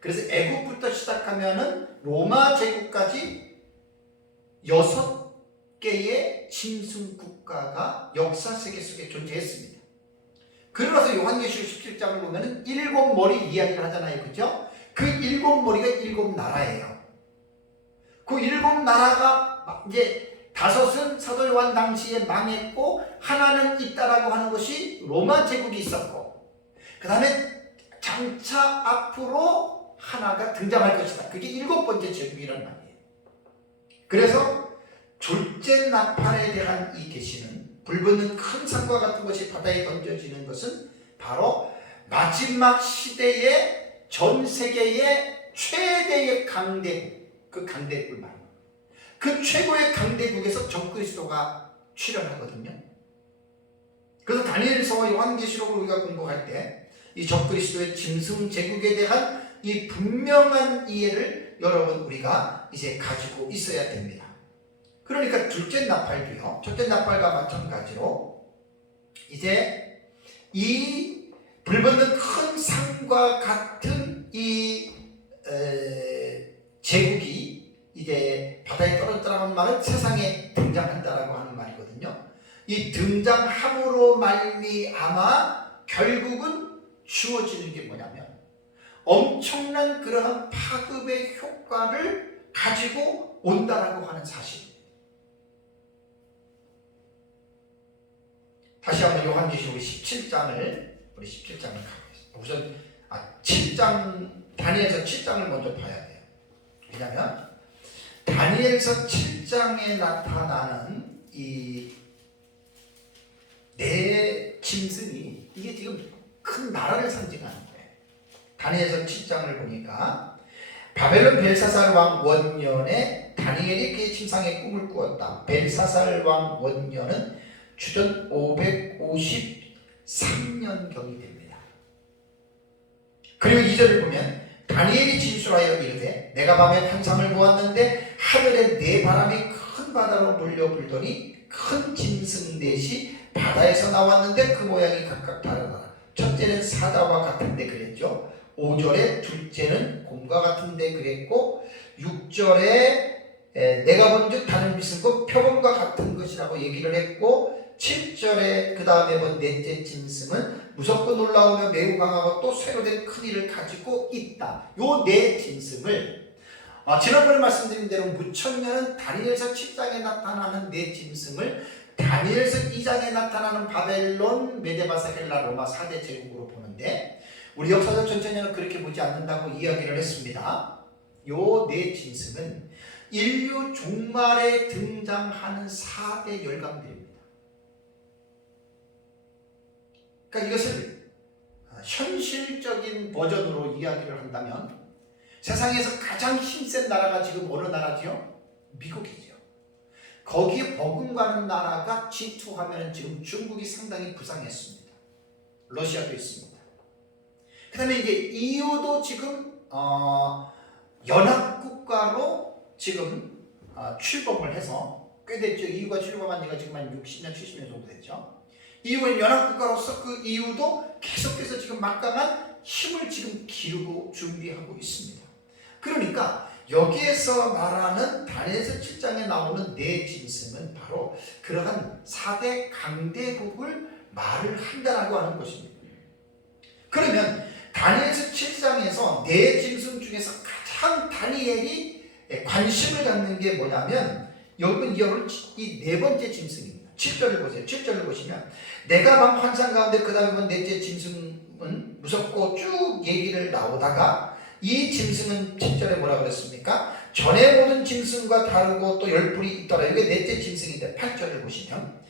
그래서 애국부터 시작하면은 로마 제국까지 6개의 짐승 국가가 역사 세계 속에 존재했습니다. 그러면서 요한계시록 17장을 보면은 7머리 이야기를 하잖아요. 그죠? 그 7머리가 7나라예요. 그 7나라가 이제 5은 사도 요한 당시에 망했고, 하나는 있다라고 하는 것이 로마 제국이 있었고, 그 다음에 장차 앞으로 하나가 등장할 것이다. 그게 7번째 제국이란 말이에요. 그래서 둘째 나팔에 대한 이 계시는, 불붙는 큰 산과 같은 것이 바다에 던져지는 것은 바로 마지막 시대의 전 세계의 최대의 강대국, 그 강대국을 말합니다. 그 최고의 강대국에서 적그리스도가 출현하거든요. 그래서 다니엘서와 요한계시록을 우리가 공부할 때 이 적그리스도의 짐승 제국에 대한 이 분명한 이해를 여러분 우리가 이제 가지고 있어야 됩니다. 그러니까 둘째 나팔도요, 첫째 나팔과 마찬가지로 이제 이 불붙는 큰 산과 같은 이 제국이 이제 바다에 떨어졌다는 말은 세상에 등장한다라고 하는 말이거든요. 이 등장함으로 말미암아 결국은 주어지는 게 뭐냐면, 엄청난 그러한 파급의 효과를 가지고 온다라고 하는 사실. 다시 한번 요한계시록 17장을 우리 17장을 가보겠습니다. 우선 7장 다니엘서 7장을 먼저 봐야 돼요. 왜냐하면 다니엘서 7장에 나타나는 이 네 짐승이 이게 지금 큰 나라를 상징하는 거예요. 다니엘서 7장을 보니까 바벨론 벨사살 왕 원년에 다니엘이 그의 침상에 꿈을 꾸었다. 벨사살 왕 원년은 주전 553년경이 됩니다. 그리고 2절을 보면 다니엘이 진술하여 이르되 내가 밤에 환상을 보았는데 하늘에 네 바람이 큰 바다로 몰려 불더니 큰 짐승 넷이 바다에서 나왔는데 그 모양이 각각 다르더라. 첫째는 사자와 같은데 그랬죠. 5절에 둘째는 곰과 같은데 그랬고 6절에 내가 본즉 다른 비슷고 표범과 같은 것이라고 얘기를 했고 7절에 그 다음에 본 넷째 짐승은 무섭고 놀라우며 매우 강하고 또 쇠로 된 큰 이를 가지고 있다. 요 네 짐승을 지난번에 말씀드린 대로 무천년은 다니엘서 7장에 나타나는 네 짐승을 다니엘서 2장에 나타나는 바벨론, 메데바사, 헬라, 로마 4대 제국으로 보는데 우리 역사적 전체는 그렇게 보지 않는다고 이야기를 했습니다. 요 네 짐승은 인류 종말에 등장하는 4대 열강들입니다. 그러니까 이것을 현실적인 버전으로 이야기를 한다면 세상에서 가장 힘센 나라가 지금 어느 나라지요? 미국이죠. 거기에 버금가는 나라가 G2하면 지금 중국이 상당히 부상했습니다. 러시아도 있습니다. 그 다음에 이제 EU도 지금 연합국가로 지금 출범을 해서 꽤 됐죠. EU가 출범한 지가 지금 한 60년, 70년 정도 됐죠. EU는 연합국가로서 그 EU도 계속해서 지금 막강한 힘을 지금 기르고 준비하고 있습니다. 그러니까 여기에서 말하는 다니엘서 7장에 나오는 네 짐승은 바로 그러한 4대 강대국을 말을 한다라고 하는 것입니다. 그러면 다니엘서 7장에서 네 짐승 중에서 가장 다니엘이 관심을 갖는 게 뭐냐면 여러분 이 네 번째 짐승입니다. 7절을 보세요. 7절을 보시면 내가 밤 환상 가운데 그 다음에 본 넷째 짐승은 무섭고 쭉 얘기를 나오다가 이 짐승은 7절에 뭐라고 그랬습니까? 전에 모든 짐승과 다르고 또 열뿔이 있더라. 이게 넷째 짐승인데 8절을 보시면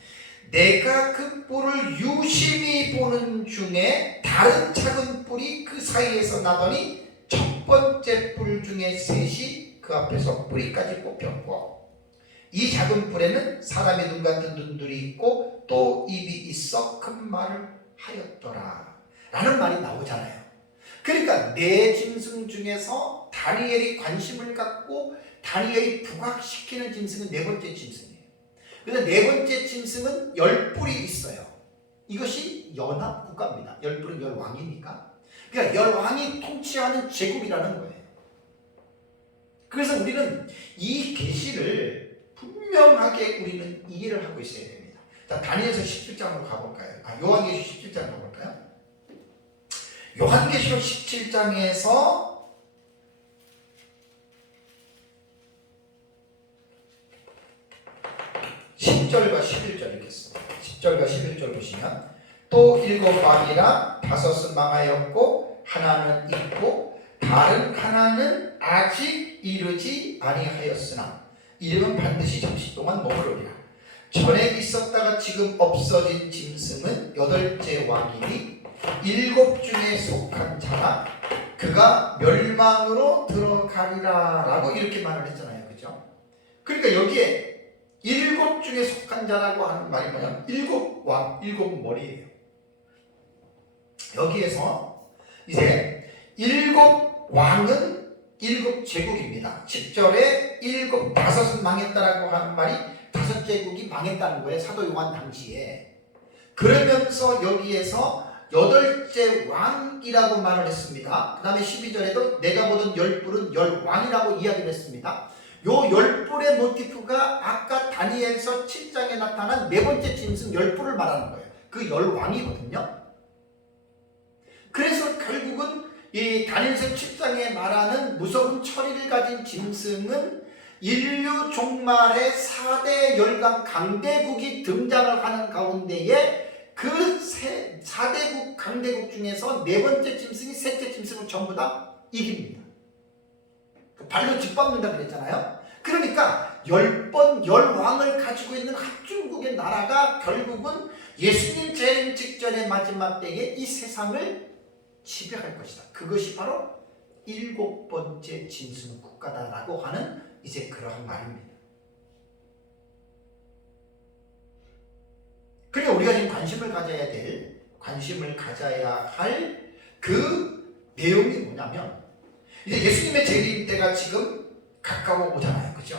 내가 그 뿔을 유심히 보는 중에 다른 작은 뿔이 그 사이에서 나더니 첫 번째 뿔 중에 셋이 그 앞에서 뿌리까지 뽑혔고 이 작은 뿔에는 사람의 눈 같은 눈들이 있고 또 입이 있어 큰 말을 하였더라 라는 말이 나오잖아요. 그러니까 네 짐승 중에서 다니엘이 관심을 갖고 다니엘이 부각시키는 짐승은 네 번째 짐승이에요. 그래서 네 번째 짐승은 열뿔이 있어요. 이것이 연합국가입니다. 열뿔은 열왕이니까. 그러니까 열왕이 통치하는 제국이라는 거예요. 그래서 우리는 이 계시를 분명하게 우리는 이해를 하고 있어야 됩니다. 자, 다니엘서 17장으로 가볼까요? 요한계시록 17장 가볼까요? 요한계시록 17장에서 10절과 11절 읽겠습니다. 10절과 11절 보시면 또 일곱 왕이라 다섯은 망하였고 하나는 있고 다른 하나는 아직 이르지 아니하였으나 이름은 반드시 잠시 동안 머무르리라. 전에 있었다가 지금 없어진 짐승은 여덟째 왕이니 일곱 중에 속한 자라 그가 멸망으로 들어가리라 라고 이렇게 말을 했잖아요. 그죠? 그러니까 여기에 일곱 중에 속한 자라고 하는 말이 뭐냐면 일곱 왕, 일곱 머리예요. 여기에서 이제 일곱 왕은 일곱 제국입니다. 10절에 일곱 다섯은 망했다라고 하는 말이 다섯 제국이 망했다는 거예요. 사도 요한 당시에. 그러면서 여기에서 여덟째 왕이라고 말을 했습니다. 그 다음에 12절에도 내가 보던 열뿔은 열왕이라고 이야기를 했습니다. 요 열뿔의 모티프가 아까 다니엘서 7장에 나타난 네 번째 짐승 열뿔을 말하는 거예요. 그 열왕이거든요. 그래서 결국은 이 다니엘서 7장에 말하는 무서운 처리를 가진 짐승은 인류 종말에 4대 열강 강대국이 등장을 하는 가운데에 그 4대국 강대국 중에서 네 번째 짐승이 셋째 짐승을 전부 다 이깁니다. 발로 짓밟는다 그랬잖아요. 그러니까 10번 10왕을 가지고 있는 합중국의 나라가 결국은 예수님 재림 직전의 마지막 때에 이 세상을 지배할 것이다. 그것이 바로 7번째 짐승 국가다라고 하는 이제 그러한 말입니다. 그러니까 우리가 지금 관심을 가져야 할 그 내용이 뭐냐면, 이제 예수님의 재림 때가 지금 가까워 오잖아요. 그죠?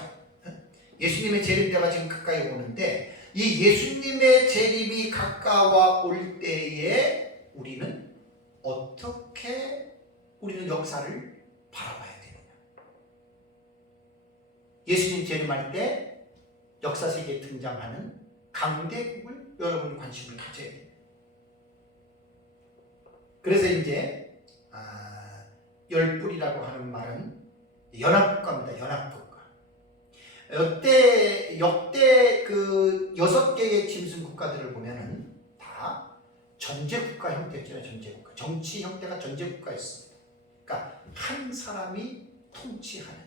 예수님의 재림 때가 지금 가까이 오는데, 이 예수님의 재림이 가까워 올 때에 우리는 어떻게 역사를 바라봐야 되느냐. 예수님 재림할 때 역사 세계에 등장하는 강대국을 여러분이 관심을 가져야 돼요. 그래서 이제 열불이라고 하는 말은 연합국가입니다. 연합국가. 역대 그 6개의 짐승 국가들을 보면은 다 전제국가 형태였잖아요. 전제국가. 정치 형태가 전제국가였습니다. 그러니까 한 사람이 통치하는,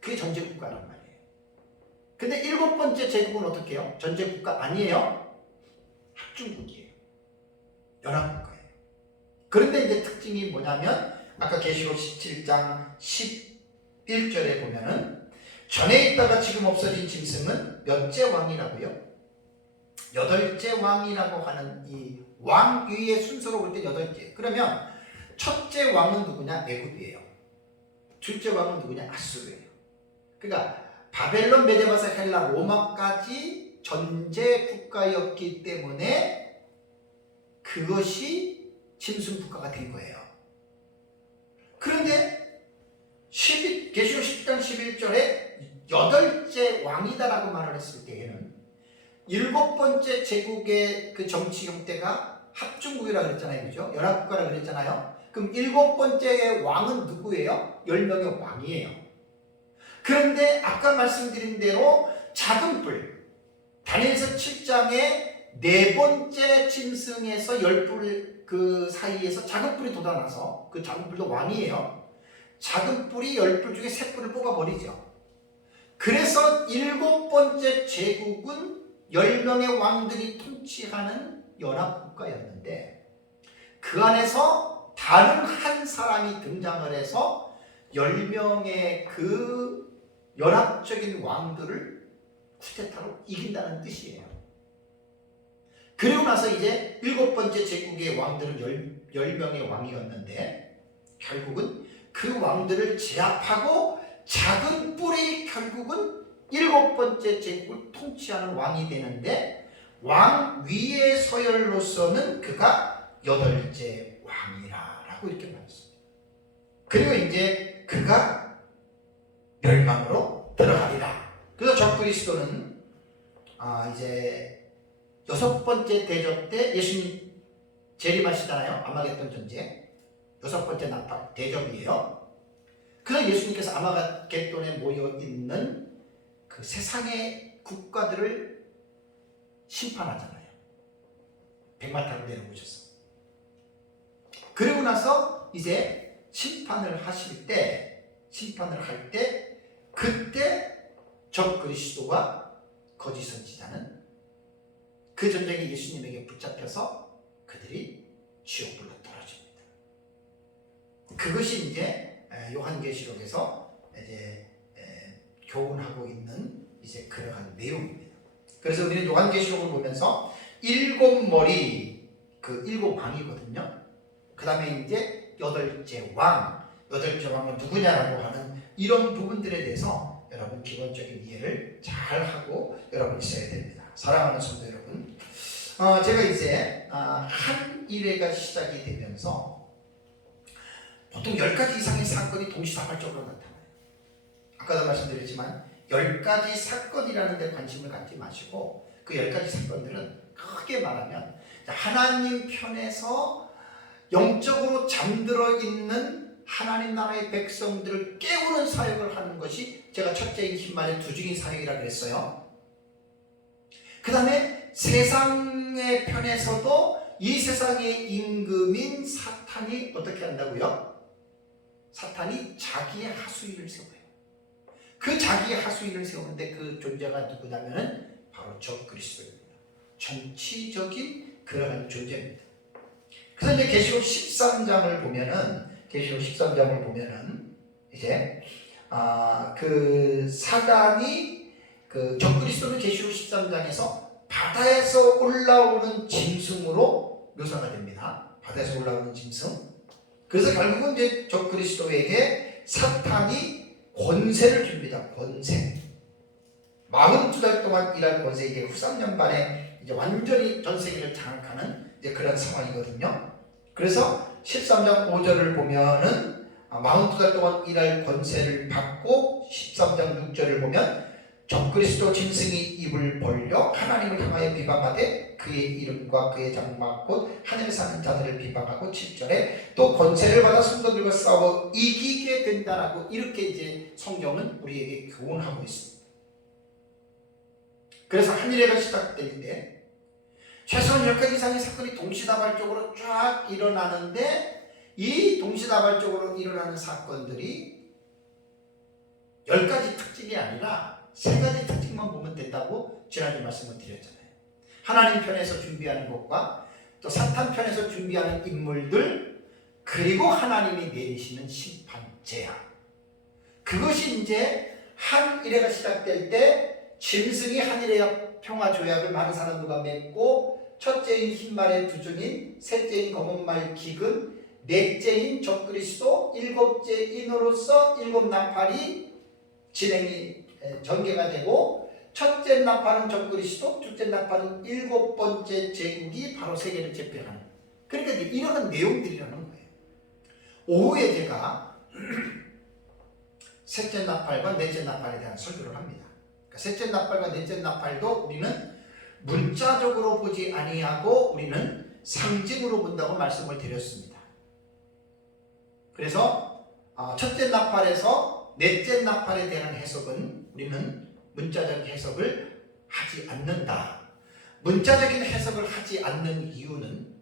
그게 전제국가란 말이에요. 근데 7번째 제국은 어떻게 해요? 전제국가 아니에요. 합중국이에요. 연합국가예요. 그런데 이제 특징이 뭐냐면, 아까 계시록 17장 11절에 보면은 전에 있다가 지금 없어진 짐승은 몇째 왕이라고요? 8째 왕이라고 하는 이 왕 위의 순서로 볼 때 8째. 그러면 첫째 왕은 누구냐? 애굽이에요. 둘째 왕은 누구냐? 아수르예요. 그러니까 바벨론, 메데바사, 헬라, 로마까지 전제 국가였기 때문에 그것이 짐승 국가가 된 거예요. 그런데 계시록 10장 11절에 8째 왕이다라고 말을 했을 때에는 7번째 제국의 그 정치 형태가 합중국이라고 그랬잖아요. 그죠? 연합국가라고 그랬잖아요. 그럼 7번째 왕은 누구예요? 10명의 왕이에요. 그런데 아까 말씀드린 대로 작은 뿔, 다니엘서 7장에 네 번째 짐승에서 10뿔 그 사이에서 작은 뿔이 돋아나서, 그 작은 뿔도 왕이에요. 작은 뿔이 10뿔 중에 3뿔을 뽑아버리죠. 그래서 7번째 제국은 10명의 왕들이 통치하는 연합국가였는데, 그 안에서 다른 한 사람이 등장을 해서 10명의 그 연합적인 왕들을 쿠데타로 이긴다는 뜻이에요. 그리고 나서 이제 7번째 제국의 왕들은 10명의 왕이었는데, 결국은 그 왕들을 제압하고 작은 뿔이 결국은 7번째 제국을 통치하는 왕이 되는데, 왕 위의 서열로서는 그가 8째 왕이라고 이렇게 말했습니다. 그리고 이제 그가 멸망으로 들어가리라. 그래서 적그리스도는 이제 6번째 대접 때 예수님 재림하시잖아요. 아마겟돈 전쟁 6번째 난파 대접이에요. 그래서 예수님께서 아마겟돈에 모여있는 그 세상의 국가들을 심판하잖아요. 백마타로 내려오셔서. 그리고 나서 이제 심판을 할 때 그때 적그리스도와 거짓 선지자는 그 전쟁에 예수님에게 붙잡혀서 그들이 지옥불로 떨어집니다. 그것이 이제 요한계시록에서 이제 교훈하고 있는 이제 그러한 내용입니다. 그래서 우리는 요한계시록을 보면서 7머리, 그 7왕이거든요. 그 다음에 이제 8째 왕은 누구냐라고 하는 이런 부분들에 대해서 여러분 기본적인 이해를 잘 하고 여러분 있어야 됩니다. 사랑하는 성도 여러분, 제가 이제 한 일회가 시작이 되면서 보통 10가지 이상의 사건이 동시다발적으로 나타나요. 아까도 말씀드렸지만 10가지 사건이라는 데 관심을 갖지 마시고, 그 10가지 사건들은 크게 말하면 하나님 편에서 영적으로 잠들어 있는 하나님 나라의 백성들을 깨우는 사역을 하는 것이 제가 첫째인 흰말의 두중인 사역이라고 그랬어요. 그 다음에 세상의 편에서도 이 세상의 임금인 사탄이 어떻게 한다고요? 사탄이 자기의 하수인을 세워요. 그 자기의 하수인을 세우는데 그 존재가 누구냐면 바로 적그리스도입니다. 정치적인 그러한 존재입니다. 그래서 이제 계시록 13장을 보면은 이제 그 사단이 그 적그리스도는 계시록 13장에서 바다에서 올라오는 짐승으로 묘사가 됩니다. 바다에서 올라오는 짐승. 그래서 결국은 이제 적그리스도에게 사탄이 권세를 줍니다. 권세. 42달 동안 일할 권세. 이게 후 3년 만에 이제 완전히 전 세계를 장악하는 이제 그런 상황이거든요. 그래서 13장 5절을 보면은 42달 동안 일할 권세를 받고 13장 6절을 보면 적그리스도 짐승이 입을 벌려 하나님을 향하여 비방하되 그의 이름과 그의 장막 곧 하늘에 사는 자들을 비방하고 7절에 또 권세를 받아 성도들과 싸워 이기게 된다라고 이렇게 이제 성경은 우리에게 교훈하고 있습니다. 그래서 한일회가 시작될 때 최소한 10가지 이상의 사건이 동시다발적으로 쫙 일어나는데 이 동시다발적으로 일어나는 사건들이 10가지 특징이 아니라 3가지 특징만 보면 된다고 지난주에 말씀을 드렸잖아요. 하나님 편에서 준비하는 것과 또 사탄 편에서 준비하는 인물들 그리고 하나님이 내리시는 심판 재앙 그것이 이제 한일회가 시작될 때 짐승이 한일회 평화조약을 많은 사람들과 맺고 첫째인 흰말의 두중인 셋째인 검은말 기근 넷째인 적그리스도 일곱째인으로서 일곱 나팔이 진행이 전개가 되고 첫째 나팔은 적그리스도 둘째 나팔은 7번째 제국이 바로 세계를 제패하는 그러니까 이런 내용들이라는 거예요. 오후에 제가 셋째 나팔과 넷째 나팔에 대한 설교를 합니다. 그러니까 셋째 나팔과 넷째 나팔도 우리는 문자적으로 보지 아니하고 우리는 상징으로 본다고 말씀을 드렸습니다. 그래서 첫째 나팔에서 넷째 나팔에 대한 해석은 우리는 문자적 해석을 하지 않는다. 문자적인 해석을 하지 않는 이유는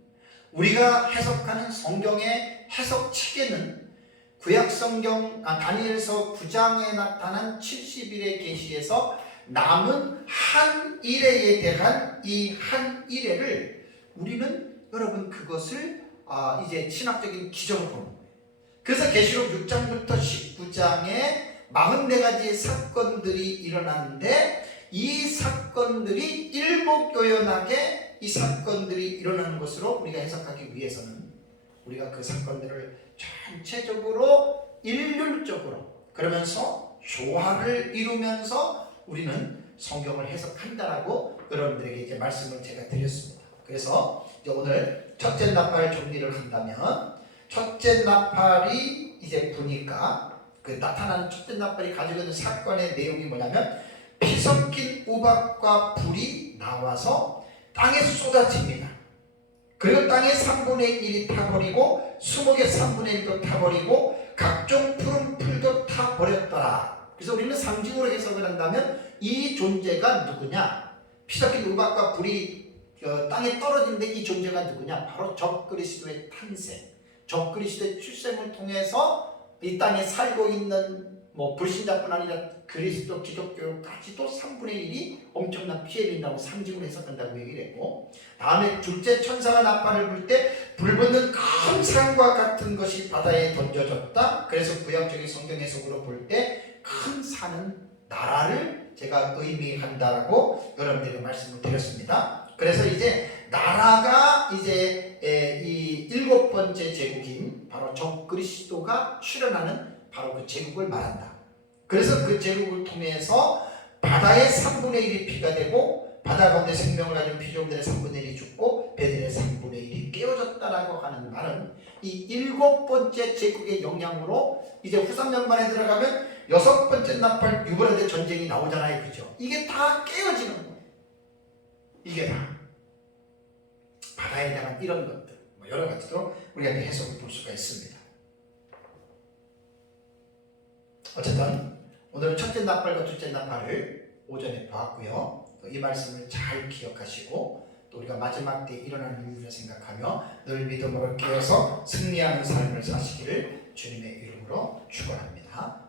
우리가 해석하는 성경의 해석 체계는 구약성경 다니엘서 9장에 나타난 70일의 계시에서 남은 한 일회에 대한 이 한 일회를 우리는 여러분 그것을 이제 신학적인 기적으로 보는 거예요. 그래서 계시록 6장부터 19장에 44가지의 사건들이 일어나는데 이 사건들이 일목요연하게 이 사건들이 일어나는 것으로 우리가 해석하기 위해서는 우리가 그 사건들을 전체적으로 일률적으로 그러면서 조화를 이루면서 우리는 성경을 해석한다라고 여러분들에게 이제 말씀을 제가 드렸습니다. 그래서 이제 오늘 첫째 나팔 정리를 한다면 첫째 나팔이 이제 부니까 그 나타나는 첫째 나팔이 가지고 있는 사건의 내용이 뭐냐면 피 섞인 우박과 불이 나와서 땅에 쏟아집니다. 그리고 땅의 3분의 1이 타버리고 수목의 3분의 1도 타버리고 각종 푸른 풀도 타버렸더라. 그래서 우리는 상징으로 해석을 한다면 이 존재가 누구냐? 피 섞인 우박과 불이 땅에 떨어지는데 이 존재가 누구냐? 바로 적그리스도의 탄생, 적그리스도의 출생을 통해서 이 땅에 살고 있는 불신자뿐 아니라 그리스도 기독교까지도 3분의 1이 엄청난 피해를 입는다고 상징으로 해석한다고 얘기를 했고 다음에 둘째 천사가 나팔을 불 때 불붙는 큰 산과 같은 것이 바다에 던져졌다. 그래서 구약적인 성경 해석으로 볼 때 큰 산은 나라를 제가 의미한다라고 여러분들에게 말씀을 드렸습니다. 그래서 이제 나라가 이제 이 7번째 제국인 바로 적그리스도가 출현하는 바로 그 제국을 말한다. 그래서 그 제국을 통해서 바다의 3분의 1이 피가 되고 바다 가운데 생명을 가진 피조물들의 3분의 1이 죽고 배들의 3분의 1이 깨어졌다라고 하는 말은 이 7번째 제국의 영향으로 이제 후 3년 만에 들어가면 6번째 나팔 유브라데 전쟁이 나오잖아요. 그죠? 이게 다 깨어지는 거예요. 이게 다 바다에 대한 이런 것들 여러 가지로 우리가 해석을 볼 수가 있습니다. 어쨌든 오늘은 첫째 나팔과 둘째 나팔을 오전에 보았고요. 또 이 말씀을 잘 기억하시고 또 우리가 마지막 때 일어날 일들을 생각하며 늘 믿음으로 깨어서 승리하는 삶을 사시기를 주님의 이름으로 축원합니다.